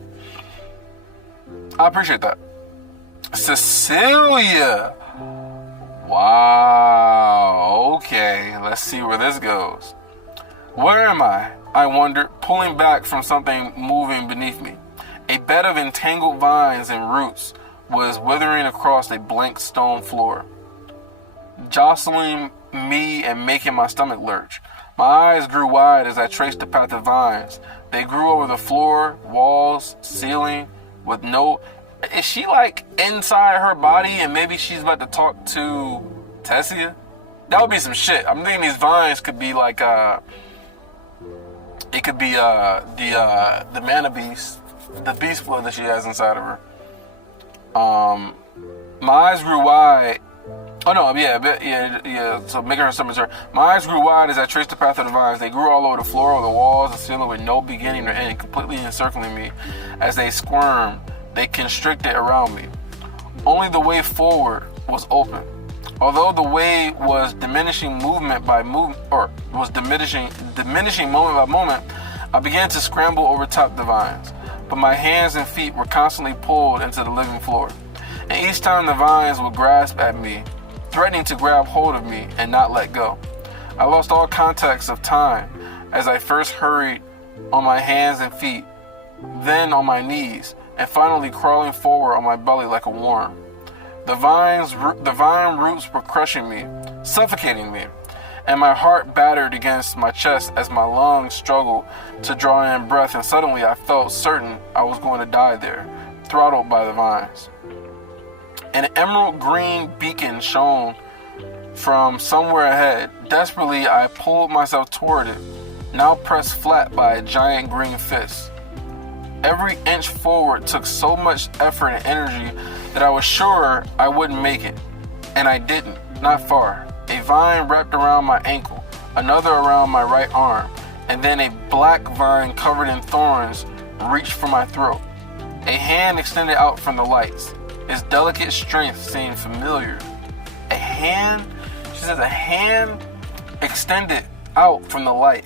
I appreciate that. Cecilia. Wow. Okay, let's see where this goes. Where am I? I wondered, pulling back from something moving beneath me. A bed of entangled vines and roots was withering across a blank stone floor, jostling me and making my stomach lurch. My eyes grew wide as I traced the path of vines. They grew over the floor, walls, ceiling, with no... Is she like inside her body and maybe she's about to talk to Tessia? That would be some shit. I'm thinking these vines could be like... It could be the mana beast, the beast blood that she has inside of her. My eyes grew wide. Oh no, yeah. So making her stomach turn. My eyes grew wide as I traced the path of the vines. They grew all over the floor, over the walls, the ceiling, with no beginning or end, completely encircling me. As they squirmed, they constricted around me. Only the way forward was open. Although the way was diminishing moment by moment, I began to scramble over top the vines. But my hands and feet were constantly pulled into the living floor. And each time the vines would grasp at me, threatening to grab hold of me and not let go. I lost all context of time as I first hurried on my hands and feet, then on my knees, and finally crawling forward on my belly like a worm. The vine roots were crushing me, suffocating me, and my heart battered against my chest as my lungs struggled to draw in breath, and suddenly I felt certain I was going to die there, throttled by the vines. An emerald green beacon shone from somewhere ahead. Desperately, I pulled myself toward it, now pressed flat by a giant green fist. Every inch forward took so much effort and energy that I was sure I wouldn't make it. And I didn't, not far. A vine wrapped around my ankle, another around my right arm, and then a black vine covered in thorns reached for my throat. A hand extended out from the lights. Its delicate strength seemed familiar. A hand? She says a hand extended out from the light.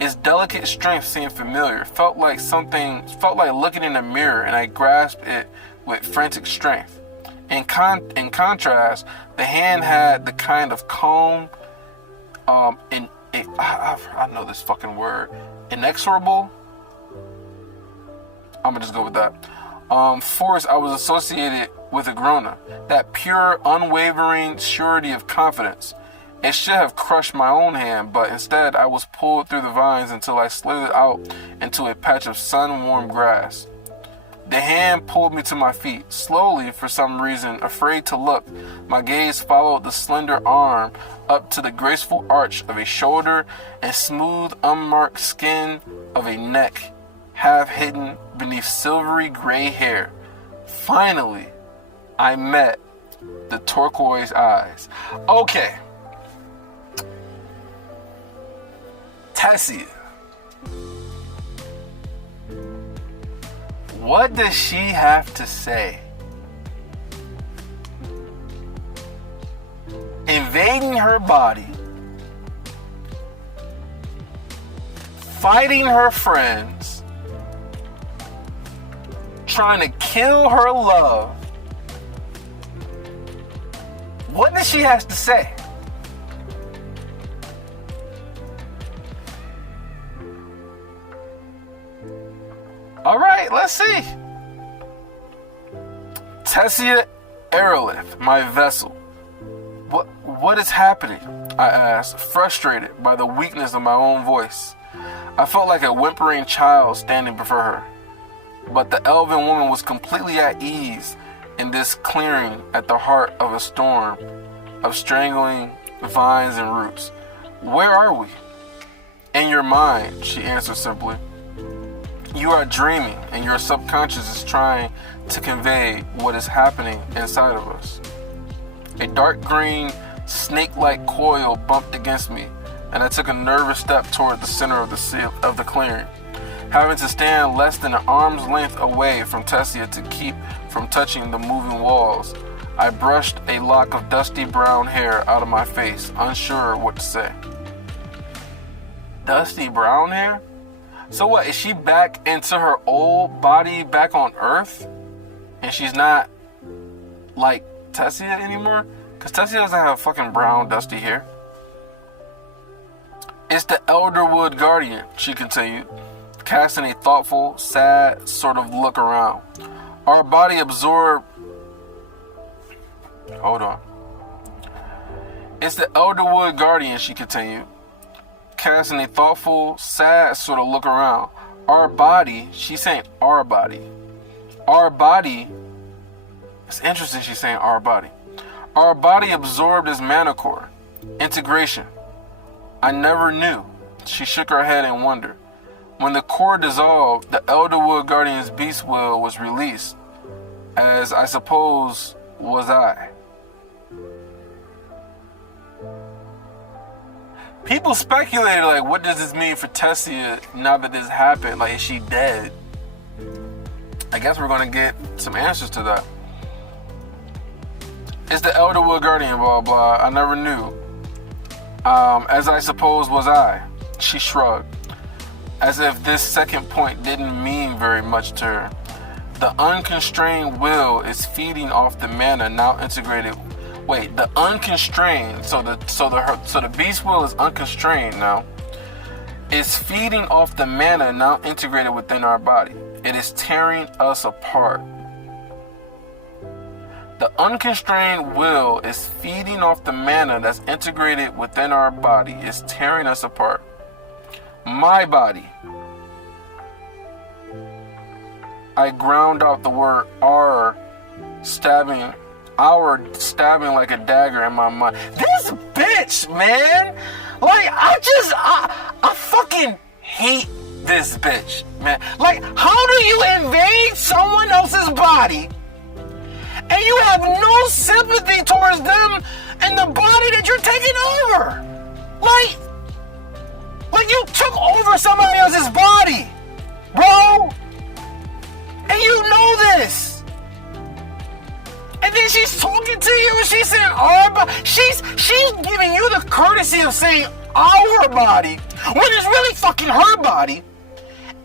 Its delicate strength seemed familiar. Felt like looking in a mirror, and I grasped it with frantic strength. In contrast, the hand had the kind of calm, I know this fucking word, inexorable. I'm gonna just go with that. Force I was associated with Agrona. That pure, unwavering surety of confidence. It should have crushed my own hand, but instead I was pulled through the vines until I slithered out into a patch of sun-warmed grass. The hand pulled me to my feet. Slowly, for some reason, afraid to look, my gaze followed the slender arm up to the graceful arch of a shoulder and smooth, unmarked skin of a neck, half hidden beneath silvery gray hair. Finally, I met the turquoise eyes. Okay. Tessia. What does she have to say? Invading her body, fighting her friends, trying to kill her love. What does she have to say? All right, let's see. Tessia Aerolith, my vessel. What is happening? I asked, frustrated by the weakness of my own voice. I felt like a whimpering child standing before her. But the elven woman was completely at ease in this clearing at the heart of a storm of strangling vines and roots. Where are we? In your mind, she answered simply. You are dreaming, and your subconscious is trying to convey what is happening inside of us. A dark green, snake-like coil bumped against me, and I took a nervous step toward the center of the clearing, having to stand less than an arm's length away from Tessia to keep from touching the moving walls. I brushed a lock of dusty brown hair out of my face, unsure what to say. Dusty brown hair? So what, is she back into her old body back on Earth? And she's not like Tessia anymore? Because Tessia doesn't have fucking brown, dusty hair. It's the Elderwood Guardian, she continued, casting a thoughtful, sad sort of look around. Our body absorbed... Hold on. It's the Elderwood Guardian, she continued, casting a thoughtful, sad sort of look around. Our body, she's saying our body. Our body, it's interesting she's saying our body. Our body absorbed as mana core. Integration. I never knew. She shook her head in wonder. When the core dissolved, the Elderwood Guardian's beast will was released, as I suppose was I. People speculated, like, what does this mean for Tessia now that this happened? Like, is she dead? I guess we're going to get some answers to that. It's the Elderwood Guardian, blah, blah. I never knew. As I suppose was I. She shrugged, as if this second point didn't mean very much to her. The unconstrained will is feeding off the mana now integrated. Wait, the unconstrained, so the beast will is unconstrained now, is feeding off the mana now integrated within our body. It is tearing us apart. The unconstrained will is feeding off the mana that's integrated within our body. It's tearing us apart. My body. I ground out the word our stabbing like a dagger in my mind. This bitch, man. Like, I fucking hate this bitch, man. Like, how do you invade someone else's body and you have no sympathy towards them and the body that you're taking over? Like you took over somebody else's body, bro. And you know this. And then she's talking to you and she's saying our body. She's giving you the courtesy of saying our body when it's really fucking her body.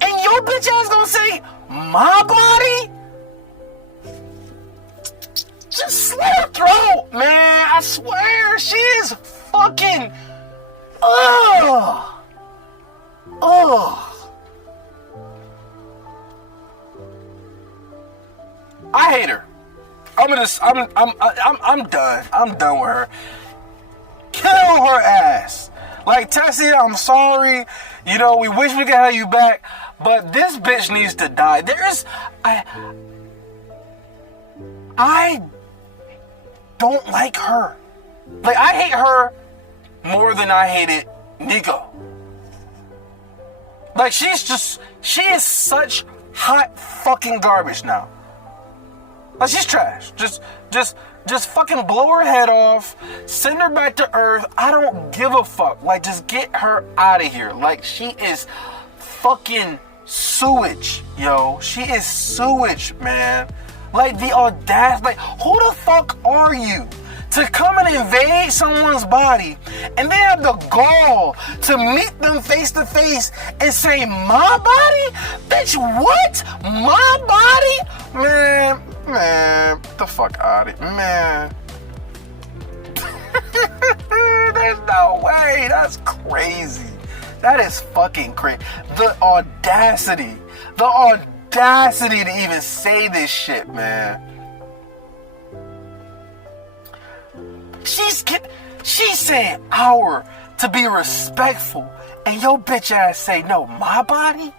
And your bitch ass gonna say my body? Just slit her throat, man. I swear, she is fucking. Ugh. I hate her. I'm done. I'm done with her. Kill her ass. Like, Tessie, I'm sorry. You know, we wish we could have you back, but this bitch needs to die. I don't like her. Like, I hate her more than I hated Nico. Like, she is such hot fucking garbage now. Like, she's trash. Just fucking blow her head off, send her back to Earth. I don't give a fuck. Like, just get her out of here. Like, she is fucking sewage, yo. She is sewage, man. Like, the audacity. Like, who the fuck are you to come and invade someone's body and then have the gall to meet them face to face and say, my body? Bitch, what? My body? Man, get the fuck out of it, man. There's no way. That's crazy. That is fucking crazy. The audacity to even say this shit, man. She's saying our to be respectful, and your bitch ass say, no, my body?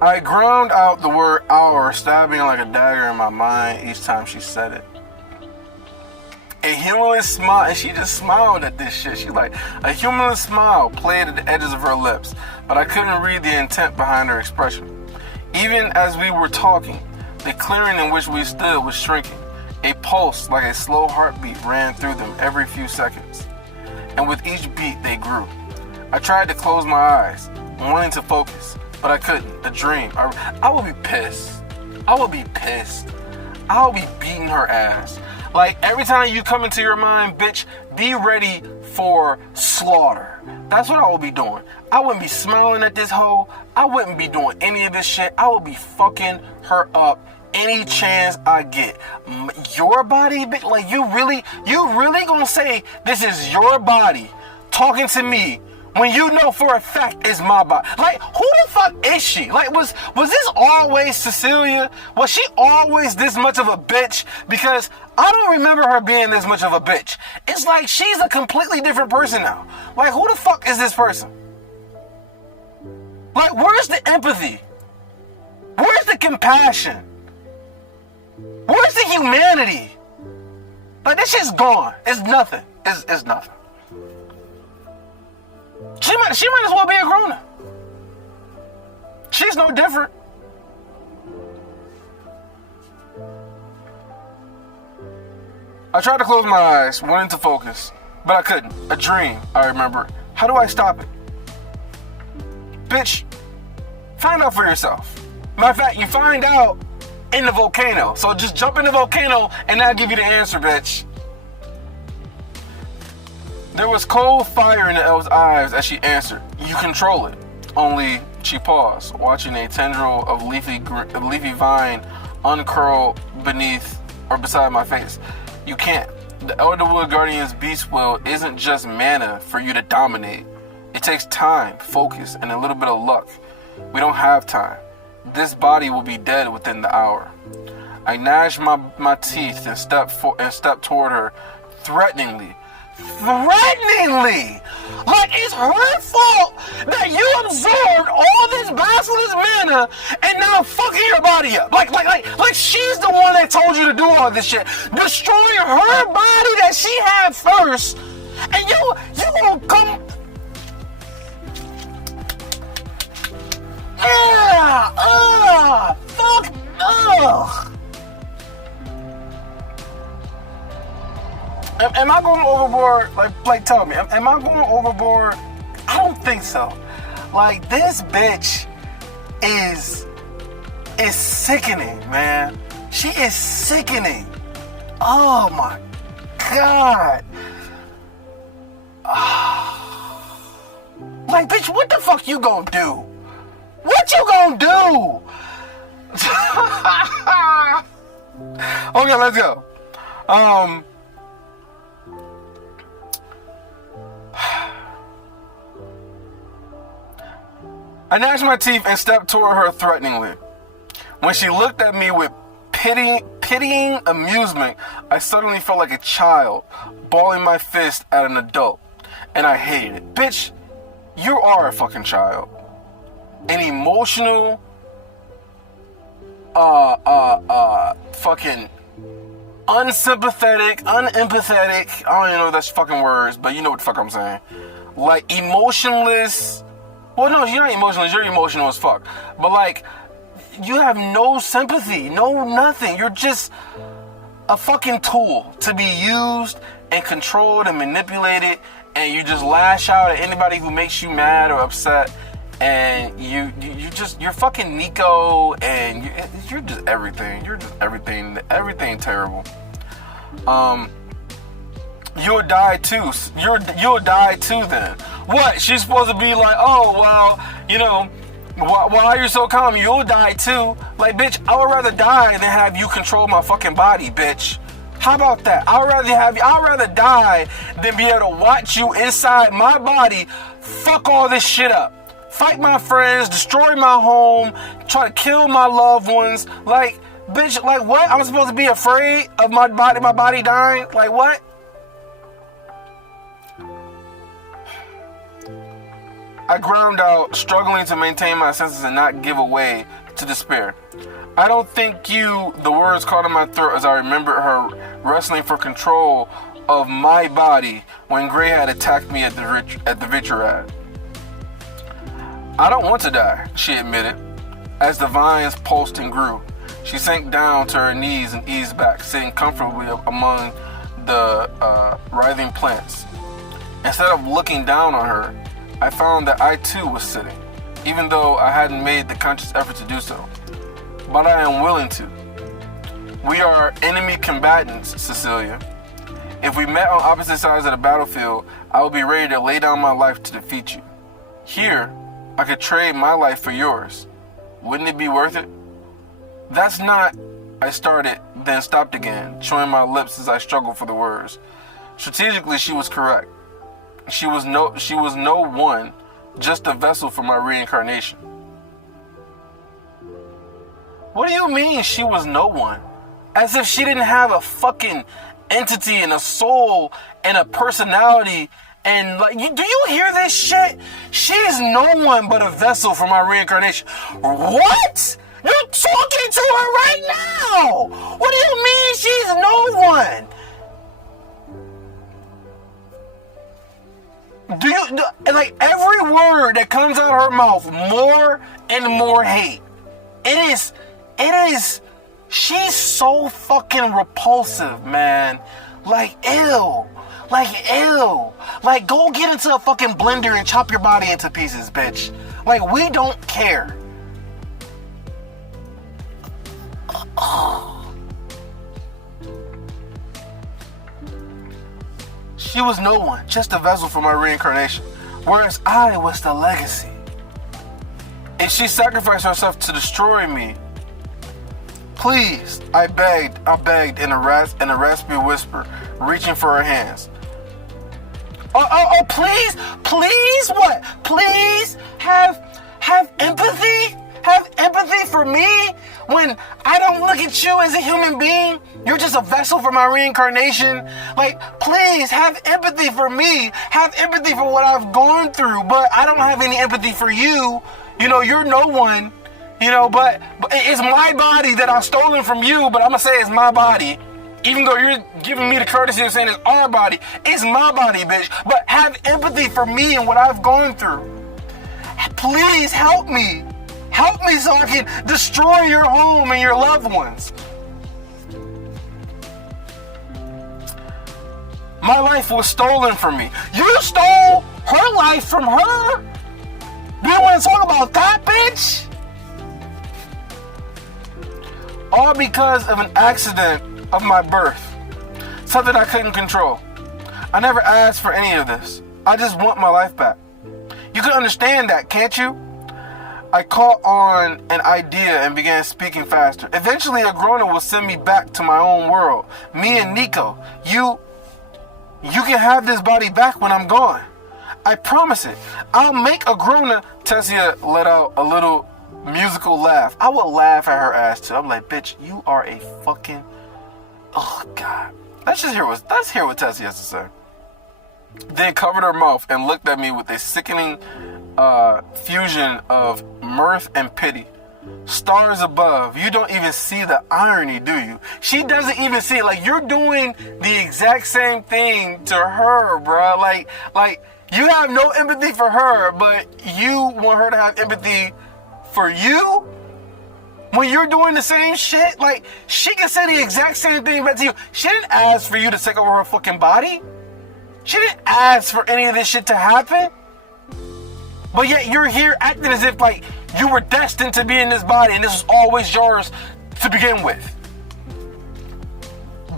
I ground out the word our, stabbing like a dagger in my mind each time she said it. A humorless smile, and she just smiled at this shit. She like, a humorless smile played at the edges of her lips, but I couldn't read the intent behind her expression. Even as we were talking, the clearing in which we stood was shrinking. A pulse like a slow heartbeat ran through them every few seconds, and with each beat they grew. I tried to close my eyes, wanting to focus, but I couldn't. A dream. I would be pissed. I would be beating her ass. Like, every time you come into your mind, bitch, be ready for slaughter. That's what I would be doing. I wouldn't be smiling at this hoe. I wouldn't be doing any of this shit. I would be fucking her up any chance I get. Your body, bitch? Like, you really gonna say this is your body talking to me when you know for a fact it's my body? Like, who the fuck is she? Like, was this always Cecilia? Was she always this much of a bitch? Because I don't remember her being this much of a bitch. It's like she's a completely different person now. Like, who the fuck is this person? Like, where's the empathy? Where's the compassion? Where's the humanity? Like, this shit's gone. It's nothing. It's nothing. She might as well be a grown-up. She's no different. I tried to close my eyes, went into focus, but I couldn't. A dream, I remember. How do I stop it? Bitch, find out for yourself. Matter of fact, you find out in the volcano. So just jump in the volcano and I'll give you the answer, bitch. There was cold fire in the elf's eyes as she answered. You control it. Only she paused, watching a tendril of leafy vine uncurl beneath or beside my face. You can't. The Elderwood Guardian's beast will isn't just mana for you to dominate. It takes time, focus, and a little bit of luck. We don't have time. This body will be dead within the hour. I gnashed my teeth and stepped toward her threateningly. Like, it's her fault that you absorbed all this basilisk mana and now fucking your body up. Like she's the one that told you to do all this shit. Destroy her body that she had first, and you gonna come. Fuck. Am I going overboard? Like, tell me, am I going overboard? I don't think so. Like, this bitch is sickening, man. She is sickening. Oh my God. Like, bitch, what the fuck you gonna do? What you gonna do? Okay, let's go. I gnashed my teeth and stepped toward her threateningly. When she looked at me with pitying amusement, I suddenly felt like a child, balling my fist at an adult. And I hated it. Bitch, you are a fucking child. An emotional, fucking unsympathetic, unempathetic, I don't even know if that's fucking words, but you know what the fuck I'm saying. Like, emotionless. Well, no, you're not emotionless, you're emotional as fuck. But like, you have no sympathy, no nothing. You're just a fucking tool to be used and controlled and manipulated, and you just lash out at anybody who makes you mad or upset, and you're fucking Nico, and you're just everything. You're just everything terrible. You'll die too. You'll die too then. What? She's supposed to be like, oh, well, you know, why are you so calm? You'll die too. Like, bitch, I would rather die than have you control my fucking body, bitch. How about that? I'd rather die than be able to watch you inside my body fuck all this shit up. Fight my friends, destroy my home, try to kill my loved ones. Like, bitch, like what? I'm supposed to be afraid of my body dying? Like what? I ground out, struggling to maintain my senses and not give away to despair. I don't think the words caught in my throat as I remembered her wrestling for control of my body when Gray had attacked me at the Vitread. I don't want to die, she admitted. As the vines pulsed and grew, she sank down to her knees and eased back, sitting comfortably among the writhing plants. Instead of looking down on her, I found that I too was sitting, even though I hadn't made the conscious effort to do so. But I am willing to. We are enemy combatants, Cecilia. If we met on opposite sides of the battlefield, I would be ready to lay down my life to defeat you. Here, I could trade my life for yours. Wouldn't it be worth it? That's not, I started, then stopped again, chewing my lips as I struggled for the words. Strategically, she was correct. She was no one, just a vessel for my reincarnation. What do you mean she was no one? As if she didn't have a fucking entity and a soul and a personality and like, do you hear this shit? She is no one but a vessel for my reincarnation. What? You're talking to her right now. What do you mean she's no one? Like every word that comes out of her mouth, more and more hate. It is, she's so fucking repulsive, man. Like, ew. Like, go get into a fucking blender and chop your body into pieces, bitch. Like, we don't care. She was no one, just a vessel for my reincarnation, whereas I was the legacy. And she sacrificed herself to destroy me. Please, I begged in a raspy whisper, reaching for her hands. Oh, please, what? Please have empathy? Have empathy for me when I don't look at you as a human being? You're just a vessel for my reincarnation. Like, please have empathy for me. Have empathy for what I've gone through, but I don't have any empathy for you. You know, you're no one. You know, but it's my body that I've stolen from you, but I'm gonna say it's my body. Even though you're giving me the courtesy of saying it's our body, it's my body, bitch. But have empathy for me and what I've gone through. Please help me. Help me so I can destroy your home and your loved ones. My life was stolen from me. You stole her life from her? We don't want to talk about that, bitch. All because of an accident of my birth. Something I couldn't control. I never asked for any of this. I just want my life back. You can understand that, can't you? I caught on an idea and began speaking faster. Eventually, a grown-up will send me back to my own world. Me and Nico. You can have this body back when I'm gone. I promise it. I'll make a grown-up. Tessia let out a little musical laugh. I would laugh at her ass too. I'm like, bitch, you are a fucking... Oh, God. Let's hear what Tessia has to say. Then covered her mouth and looked at me with a sickening fusion of mirth and pity. Stars above, you don't even see the irony, do you? She doesn't even see it. Like, you're doing the exact same thing to her, bruh. Like you have no empathy for her, but you want her to have empathy for you? When you're doing the same shit? Like, she can say the exact same thing back to you. She didn't ask for you to take over her fucking body. She didn't ask for any of this shit to happen. But yet you're here acting as if like you were destined to be in this body and this was always yours to begin with.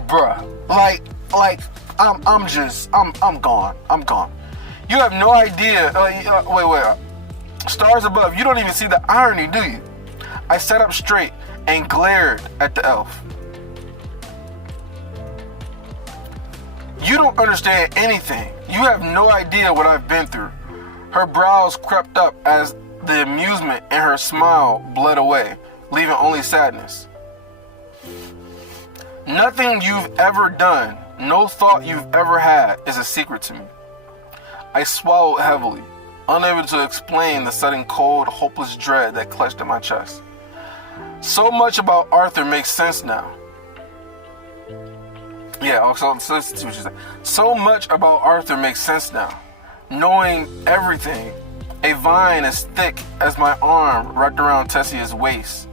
Bruh. I'm gone. I'm gone. You have no idea. Wait. Stars above, you don't even see the irony, do you? I sat up straight and glared at the elf. You don't understand anything. You have no idea what I've been through. Her brows crept up as the amusement in her smile bled away, leaving only sadness. Nothing you've ever done, no thought you've ever had is a secret to me. I swallowed heavily, unable to explain the sudden cold, hopeless dread that clutched at my chest. So much about Arthur makes sense now. Yeah, also, listen to what you said. So much about Arthur makes sense now. Knowing everything, a vine as thick as my arm wrapped around Tessia's waist,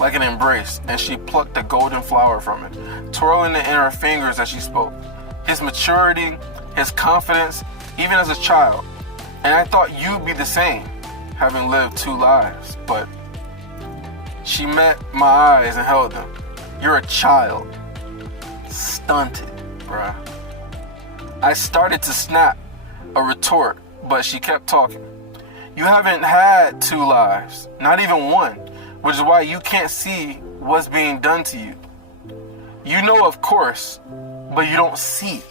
like an embrace, and she plucked a golden flower from it, twirling it in her fingers as she spoke. His maturity, his confidence, even as a child. And I thought you'd be the same, having lived 2 lives, but she met my eyes and held them. You're a child. Stunted, bruh. I started to snap a retort, but she kept talking. You haven't had 2 lives, not even one, which is why you can't see what's being done to you. You know, of course, but you don't see.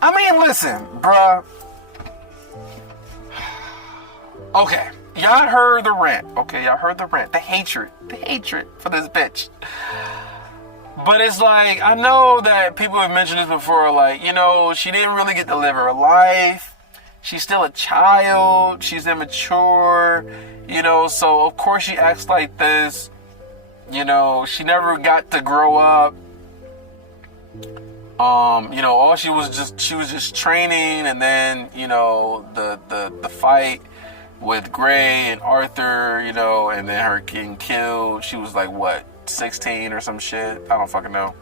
I mean, listen, bruh. Okay, y'all heard the rant. The hatred for this bitch. But it's like, I know that people have mentioned this before, like, you know, she didn't really get to live her life. She's still a child. She's immature, you know, so of course she acts like this. You know, she never got to grow up. You know, she was just training, and then, you know, the fight with Gray and Arthur, you know, and then her getting killed. She was like, what, 16 or some shit? I don't fucking know.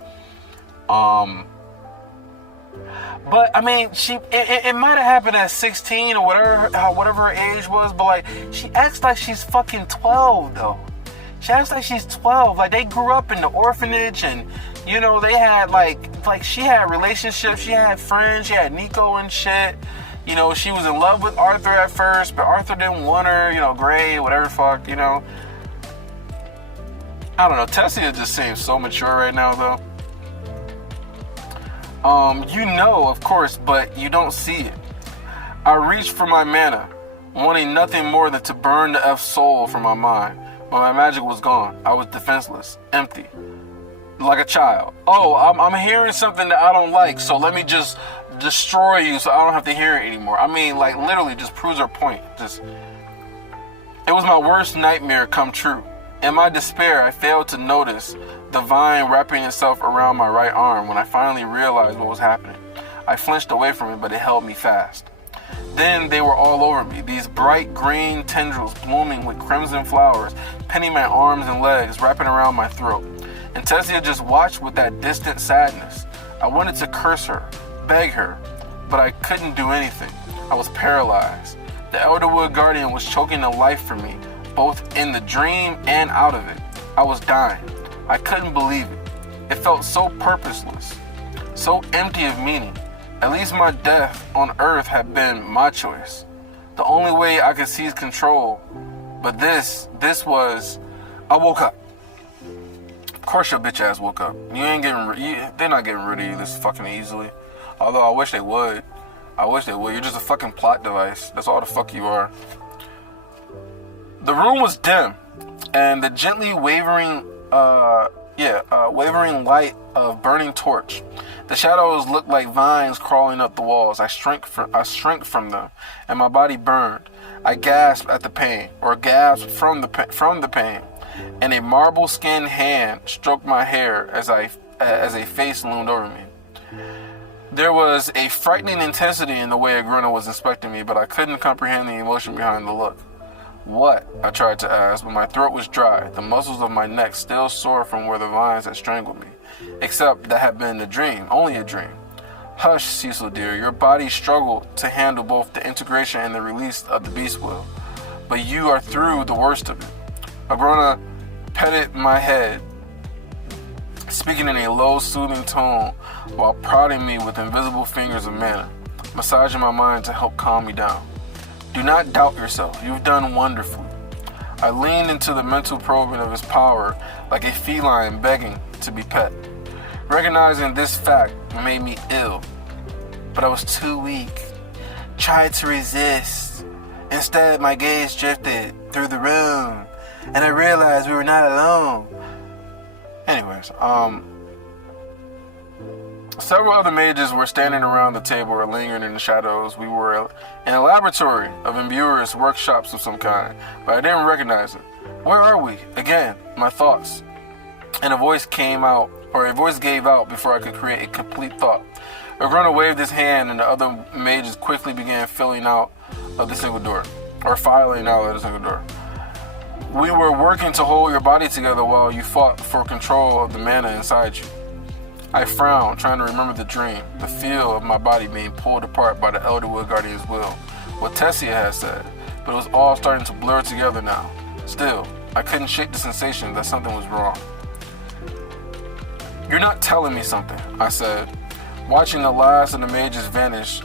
But I mean, it might have happened at 16 or whatever her age was, but like, she acts like she's fucking 12 though. She acts like she's 12. Like, they grew up in the orphanage, and you know, they had like she had relationships, she had friends, she had Nico and shit. You know, she was in love with Arthur at first, but Arthur didn't want her, you know, Gray, whatever fuck, you know. I don't know, Tessia just seems so mature right now, though. You know, of course, but you don't see it. I reached for my mana, wanting nothing more than to burn the F soul from my mind. But my magic was gone. I was defenseless, empty, like a child. Oh, I'm hearing something that I don't like, so let me just destroy you so I don't have to hear it anymore. I mean, like, literally just proves her point. It was my worst nightmare come true. In my despair, I failed to notice the vine wrapping itself around my right arm when I finally realized what was happening. I flinched away from it, but it held me fast. Then they were all over me, these bright green tendrils blooming with crimson flowers, pinning my arms and legs, wrapping around my throat. And Tessia just watched with that distant sadness. I wanted to curse her, beg her, but I couldn't do anything. I was paralyzed. The Elderwood Guardian was choking the life from me, both in the dream and out of it. I was dying. I couldn't believe it. It felt so purposeless, so empty of meaning. At least my death on Earth had been my choice. The only way I could seize control. But this was... I woke up. Of course your bitch ass woke up. They're not getting rid of you this fucking easily. Although I wish they would. You're just a fucking plot device. That's all the fuck you are. The room was dim, and the gently wavering light of burning torch. The shadows looked like vines crawling up the walls. I shrank from them, and my body burned. I gasped at the pain, or gasped from the pain, and a marble-skinned hand stroked my hair as a face loomed over me. There was a frightening intensity in the way Agruna was inspecting me, but I couldn't comprehend the emotion behind the look. What? I tried to ask, but my throat was dry, the muscles of my neck still sore from where the vines had strangled me. Except that had been a dream, only a dream. Hush, Cecil dear, your body struggled to handle both the integration and the release of the beast will. But you are through the worst of it. Agruna petted my head, speaking in a low, soothing tone while prodding me with invisible fingers of mana, massaging my mind to help calm me down. Do not doubt yourself. You've done wonderfully. I leaned into the mental probing of his power like a feline begging to be pet. Recognizing this fact made me ill, but I was too weak. Tried to resist. Instead, my gaze drifted through the room, and I realized we were not alone. Anyways, several other mages were standing around the table or lingering in the shadows. We were in a laboratory of imbuers, workshops of some kind, but I didn't recognize it. Where are we? Again, my thoughts. And a voice gave out before I could create a complete thought. Agruna waved his hand, and the other mages quickly began filing out of the single door. We were working to hold your body together while you fought for control of the mana inside you. I frowned, trying to remember the dream, the feel of my body being pulled apart by the Elderwood Guardian's will, what Tessia had said, but it was all starting to blur together now. Still, I couldn't shake the sensation that something was wrong. You're not telling me something, I said, watching the last of the mages vanish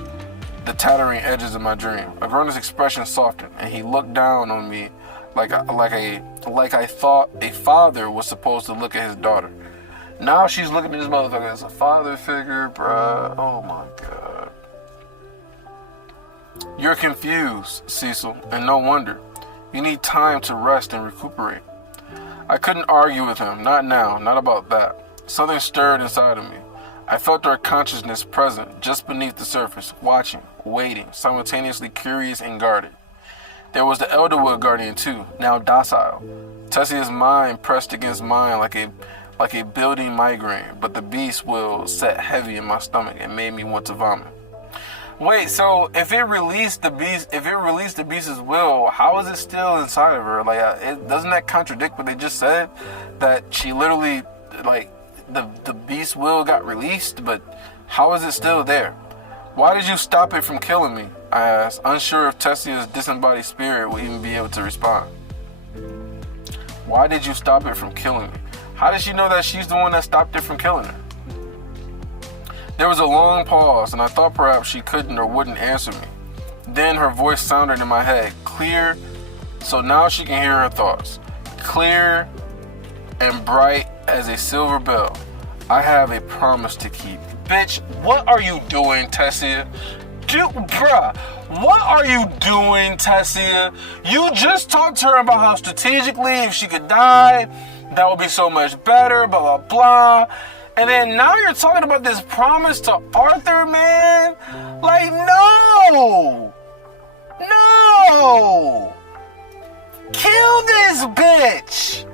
the tattering edges of my dream. Agruna's expression softened, and he looked down on me like I thought a father was supposed to look at his daughter. Now she's looking at this motherfucker as a father figure, bruh. Oh my god. You're confused, Cecil, and no wonder. You need time to rest and recuperate. I couldn't argue with him, not now, not about that. Something stirred inside of me. I felt our consciousness present just beneath the surface, watching, waiting, simultaneously curious and guarded. There was the Elderwood Guardian too, now docile. Tessia's mind pressed against mine like a building migraine, but the beast will set heavy in my stomach and made me want to vomit. Wait, so if it released the beast's will, how is it still inside of her? Doesn't that contradict what they just said? That she literally, the beast will got released, but how is it still there? Why did you stop it from killing me? I asked, unsure if Tessia's disembodied spirit would even be able to respond. Why did you stop it from killing me? How did she know that she's the one that stopped it from killing her? There was a long pause, and I thought perhaps she couldn't or wouldn't answer me. Then her voice sounded in my head, clear, so now she can hear her thoughts. Clear and bright as a silver bell. I have a promise to keep. Bitch, what are you doing, Tessia? What are you doing, Tessia? You just talked to her about how strategically, if she could die, that would be so much better, blah, blah, blah. And then now you're talking about this promise to Arthur, man? No! No! Kill this bitch!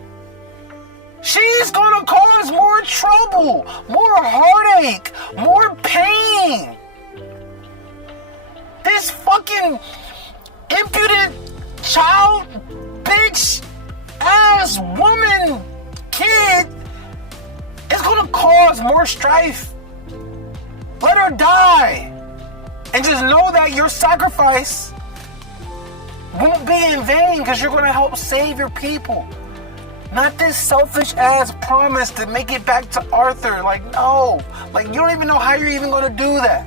She's gonna cause more trouble, more heartache, more pain. This fucking impudent child, bitch, ass woman, kid is gonna cause more strife. Let her die. And just know that your sacrifice won't be in vain because you're going to help save your people. Not this selfish ass promise to make it back to Arthur. Like, no. Like, you don't even know how you're even going to do that.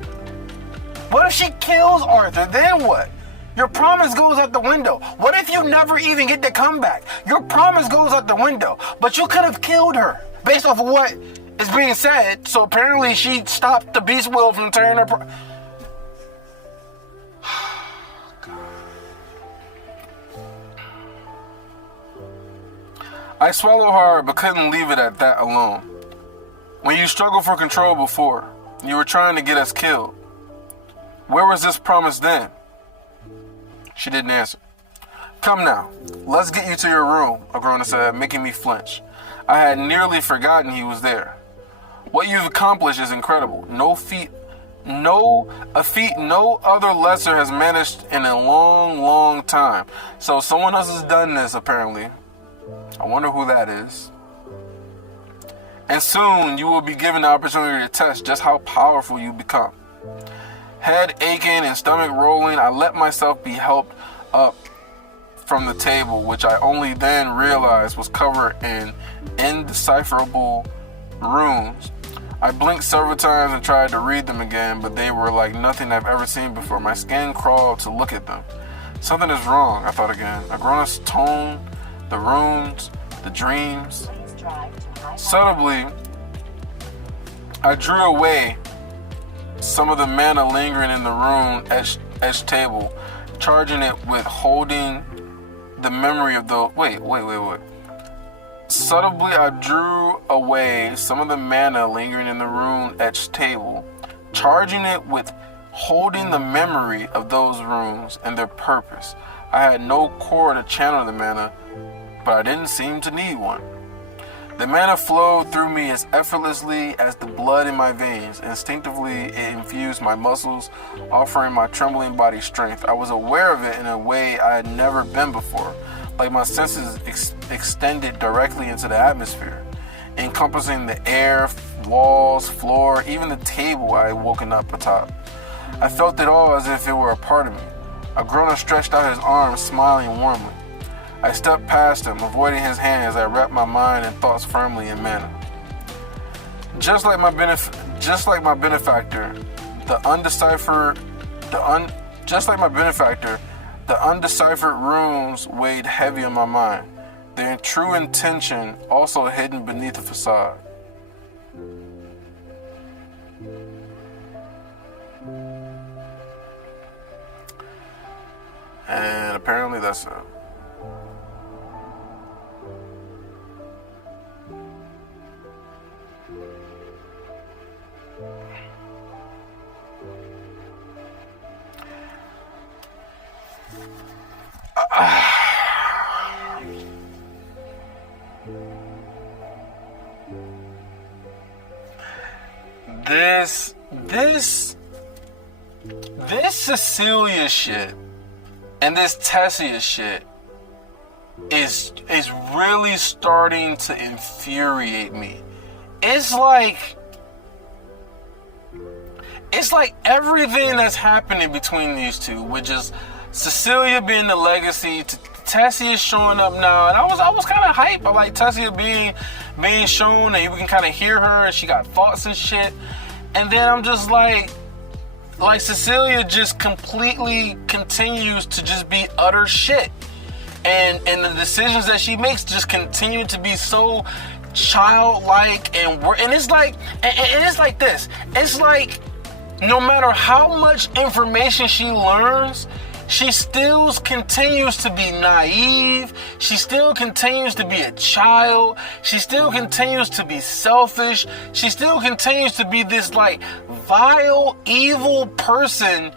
What if she kills Arthur? Then what? Your promise goes out the window. What if you never even get to come back? Your promise goes out the window. But you could have killed her based off of what is being said. So apparently she stopped the beast will from tearing her. I swallowed hard but couldn't leave it at that alone. When you struggled for control before, you were trying to get us killed. Where was this promise then? She didn't answer. Come now, let's get you to your room, Agrona said, making me flinch. I had nearly forgotten he was there. What you've accomplished is incredible. A feat no other lesser has managed in a long, long time. So someone else has done this apparently. I wonder who that is. And soon you will be given the opportunity to test just how powerful you become. Head aching and stomach rolling, I let myself be helped up from the table, which I only then realized was covered in indecipherable runes. I blinked several times and tried to read them again, but they were like nothing I've ever seen before. My skin crawled to look at them. Something is wrong, I thought again. Agrona's tone, the runes, the dreams. Subtly, I drew away some of the mana lingering in the rune etched table, charging it with holding the memory of the... Wait. Subtly, I drew away some of the mana lingering in the rune etched table, charging it with holding the memory of those runes and their purpose. I had no core to channel the mana, but I didn't seem to need one. The mana flowed through me as effortlessly as the blood in my veins. Instinctively, it infused my muscles, offering my trembling body strength. I was aware of it in a way I had never been before, like my senses extended directly into the atmosphere, encompassing the air, walls, floor, even the table I had woken up atop. I felt it all as if it were a part of me. Agrona stretched out his arms, smiling warmly. I stepped past him, avoiding his hand as I wrapped my mind and thoughts firmly in mana. Just like my benefactor, the undeciphered runes weighed heavy on my mind. Their true intention also hidden beneath the facade. And apparently that's it. This Cecilia shit and this Tessia shit is really starting to infuriate me. It's like everything that's happening between these two, which is Cecilia being the legacy, Tessia showing up now, and I was kind of hyped. I like Tessia being shown, and we can kind of hear her, and she got thoughts and shit. And then I'm just like Cecilia just completely continues to just be utter shit, and the decisions that she makes just continue to be so childlike, and it's like this. It's like no matter how much information she learns, she still continues to be naive. She still continues to be a child. She still continues to be selfish. She still continues to be this like vile, evil person.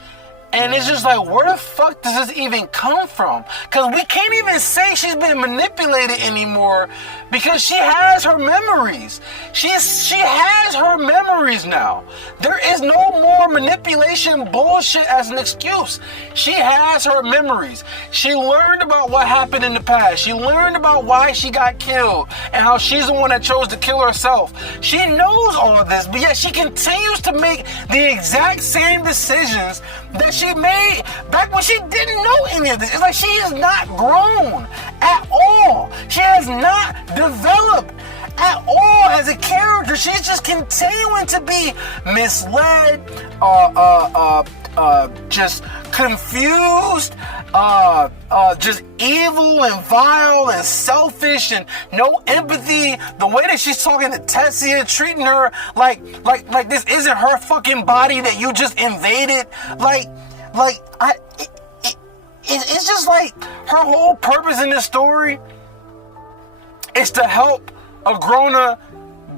And it's just like, where the fuck does this even come from? Because we can't even say she's been manipulated anymore, because she has her memories. She has her memories now. There is no more manipulation bullshit as an excuse. She has her memories. She learned about what happened in the past. She learned about why she got killed and how she's the one that chose to kill herself. She knows all of this, but yet she continues to make the exact same decisions that she made back when she didn't know any of this. It's like she is not grown at all. She has not developed at all as a character. She's just continuing to be misled, just confused, just evil and vile and selfish and no empathy. The way that she's talking to Tessia, treating her like this isn't her fucking body that you just invaded. It's just like her whole purpose in this story is to help Agrona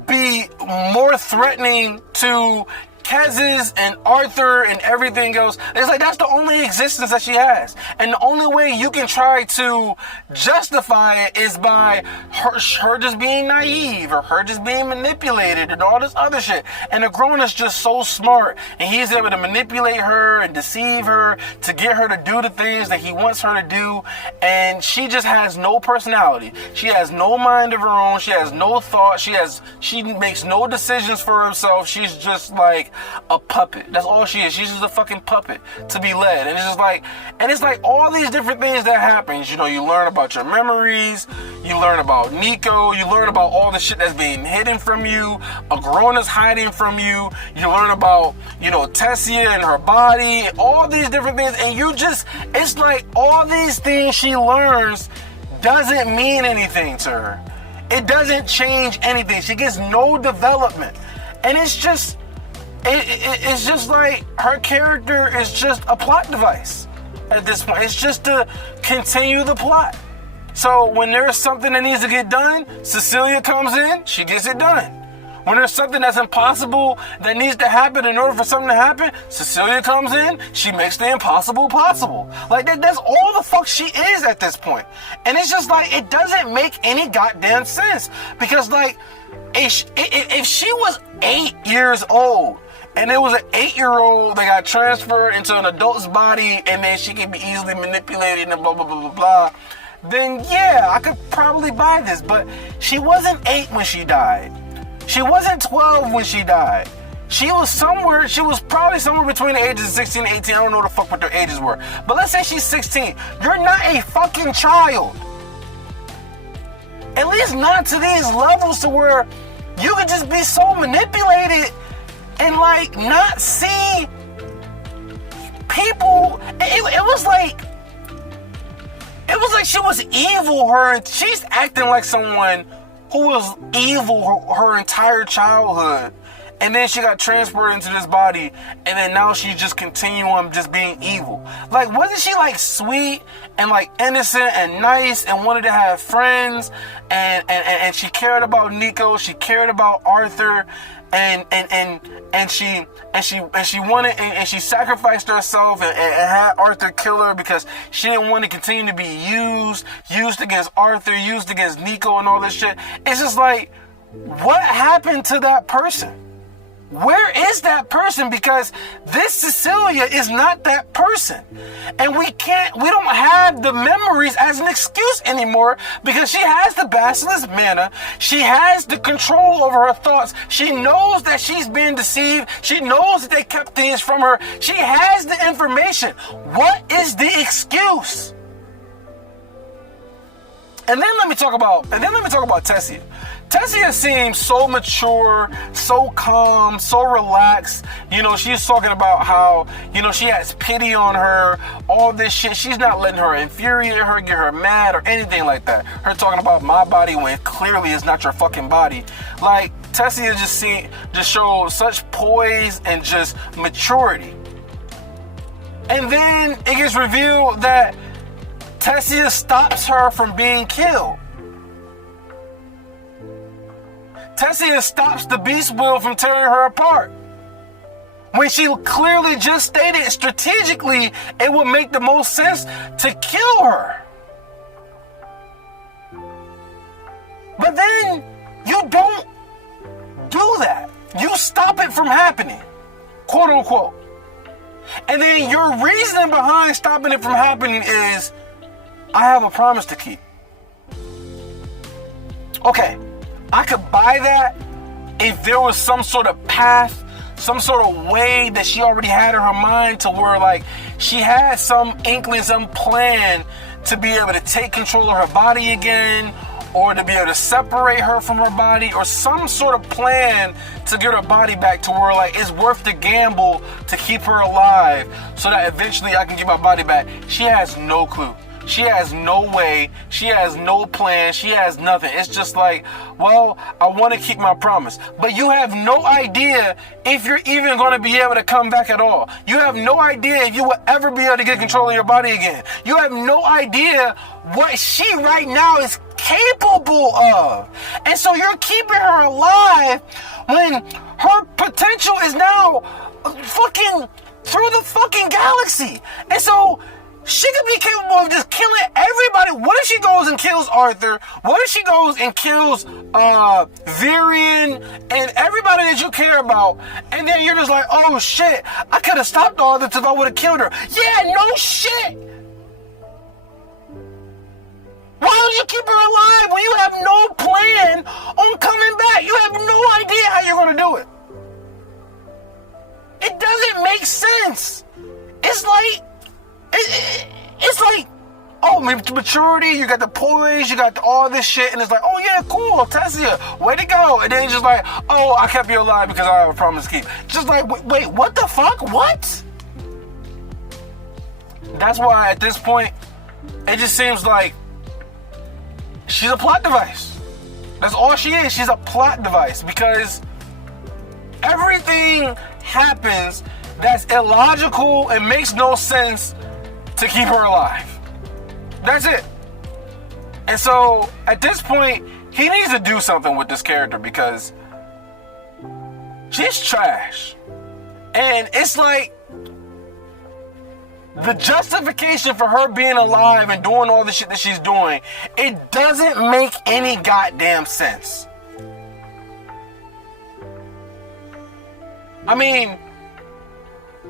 be more threatening to Kez's and Arthur and everything else. It's like that's the only existence that she has. And the only way you can try to justify it is by her just being naive or her just being manipulated and all this other shit. And Agrona's just so smart, and he's able to manipulate her and deceive her to get her to do the things that he wants her to do. And she just has no personality. She has no mind of her own. She has no thought. She makes no decisions for herself. She's just like a puppet. That's all she is. She's just a fucking puppet to be led. And it's like all these different things that happen. You know, you learn about your memories, you learn about Nico, you learn about all the shit that's being hidden from you, Agrona's hiding from you, you learn about, you know, Tessia and her body, all these different things, and it's like all these things she learns doesn't mean anything to her. It doesn't change anything. She gets no development. And it's just like her character is just a plot device at this point. It's just to continue the plot. So when there's something that needs to get done, Cecilia comes in, she gets it done. When there's something that's impossible that needs to happen in order for something to happen, Cecilia comes in, she makes the impossible possible. Like that's all the fuck she is at this point. And it's just like, it doesn't make any goddamn sense. Because like, if she was 8 years old, and it was an 8-year-old that got transferred into an adult's body, and then she can be easily manipulated and blah, blah, blah, blah, blah, then yeah, I could probably buy this. But she wasn't 8 when she died. She wasn't 12 when she died. She was probably somewhere between the ages of 16 and 18. I don't know what the fuck what their ages were. But let's say she's 16. You're not a fucking child. At least not to these levels to where you could just be so manipulated and like not see people. It was like she was evil. She's acting like someone who was evil her entire childhood, and then she got transferred into this body, and then now she's just continuing just being evil. Like, wasn't she like sweet and like innocent and nice and wanted to have friends, and she cared about Nico, she cared about Arthur, and she wanted, and she sacrificed herself and had Arthur kill her because she didn't want to continue to be used against Arthur, used against Nico and all this shit. It's just like, what happened to that person? Where is that person? Because this Cecilia is not that person. And we don't have the memories as an excuse anymore, because she has the basilisk mana. She has the control over her thoughts. She knows that she's being deceived. She knows that they kept things from her. She has the information. What is the excuse? And then let me talk about Tessia. Tessia seems so mature, so calm, so relaxed. You know, she's talking about how, you know, she has pity on her, all this shit. She's not letting her infuriate her, get her mad or anything like that. Her talking about my body when clearly it's not your fucking body. Like, Tessia just shows such poise and just maturity. And then it gets revealed that Tessia stops her from being killed. Tessia stops the beast will from tearing her apart, when she clearly just stated strategically it would make the most sense to kill her. But then you don't do that. You stop it from happening, quote unquote. And then your reasoning behind stopping it from happening is, I have a promise to keep. Okay, I could buy that if there was some sort of path, some sort of way that she already had in her mind to where like she had some inkling, some plan to be able to take control of her body again, or to be able to separate her from her body, or some sort of plan to get her body back to where like it's worth the gamble to keep her alive so that eventually I can get my body back. She has no clue. She has no way. She has no plan. She has nothing. It's just like, well, I want to keep my promise. But you have no idea if you're even going to be able to come back at all. You have no idea if you will ever be able to get control of your body again. You have no idea what she right now is capable of. And so you're keeping her alive when her potential is now fucking through the fucking galaxy. And so she could be capable of just killing everybody. What if she goes and kills Arthur? What if she goes and kills Virion and everybody that you care about? And then you're just like, oh shit, I could have stopped all this if I would have killed her. Yeah, no shit. Why don't you keep her alive when you have no plan on coming back? You have no idea how you're going to do it. It doesn't make sense. It's like, it's like, oh, maturity, you got the poise, you got all this shit, and it's like, oh yeah, cool, Tessia, way to go. And then it's just like, oh, I kept you alive because I have a promise to keep. Just like, wait, what the fuck? What? That's why at this point, it just seems like she's a plot device. That's all she is. She's a plot device because everything happens that's illogical and makes no sense to keep her alive. That's it. And so at this point, he needs to do something with this character because she's trash. And it's like the justification for her being alive and doing all the shit that she's doing, it doesn't make any goddamn sense. I mean,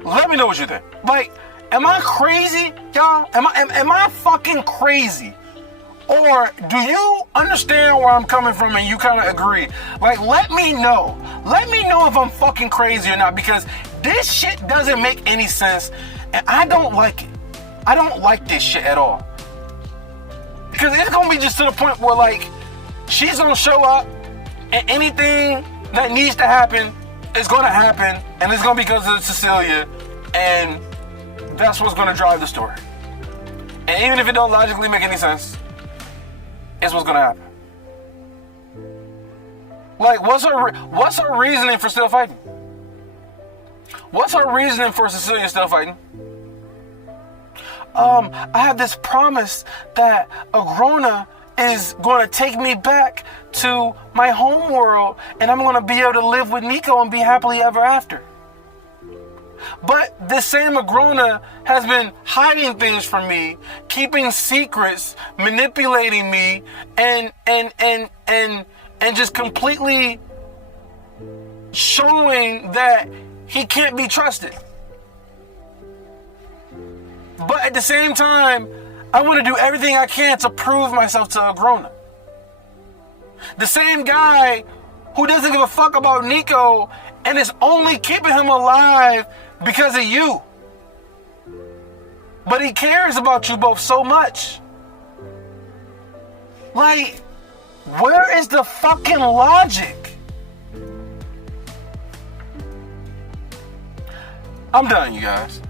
let me know what you think. Like, am I crazy, y'all? Am I fucking crazy? Or do you understand where I'm coming from and you kind of agree? Like, let me know. Let me know if I'm fucking crazy or not, because this shit doesn't make any sense and I don't like it. I don't like this shit at all. Because it's going to be just to the point where, like, she's going to show up and anything that needs to happen is going to happen, and it's going to be because of Cecilia, and that's what's going to drive the story. And even if it don't logically make any sense, it's what's going to happen. Like, what's her reasoning for still fighting? What's her reasoning for Cecilia still fighting? I have this promise that Agrona is going to take me back to my home world and I'm going to be able to live with Nico and be happily ever after. But this same Agrona has been hiding things from me, keeping secrets, manipulating me, and just completely showing that he can't be trusted. But at the same time, I want to do everything I can to prove myself to Agrona. The same guy who doesn't give a fuck about Nico and is only keeping him alive because of you. But he cares about you both so much. Like, where is the fucking logic? I'm done, you guys.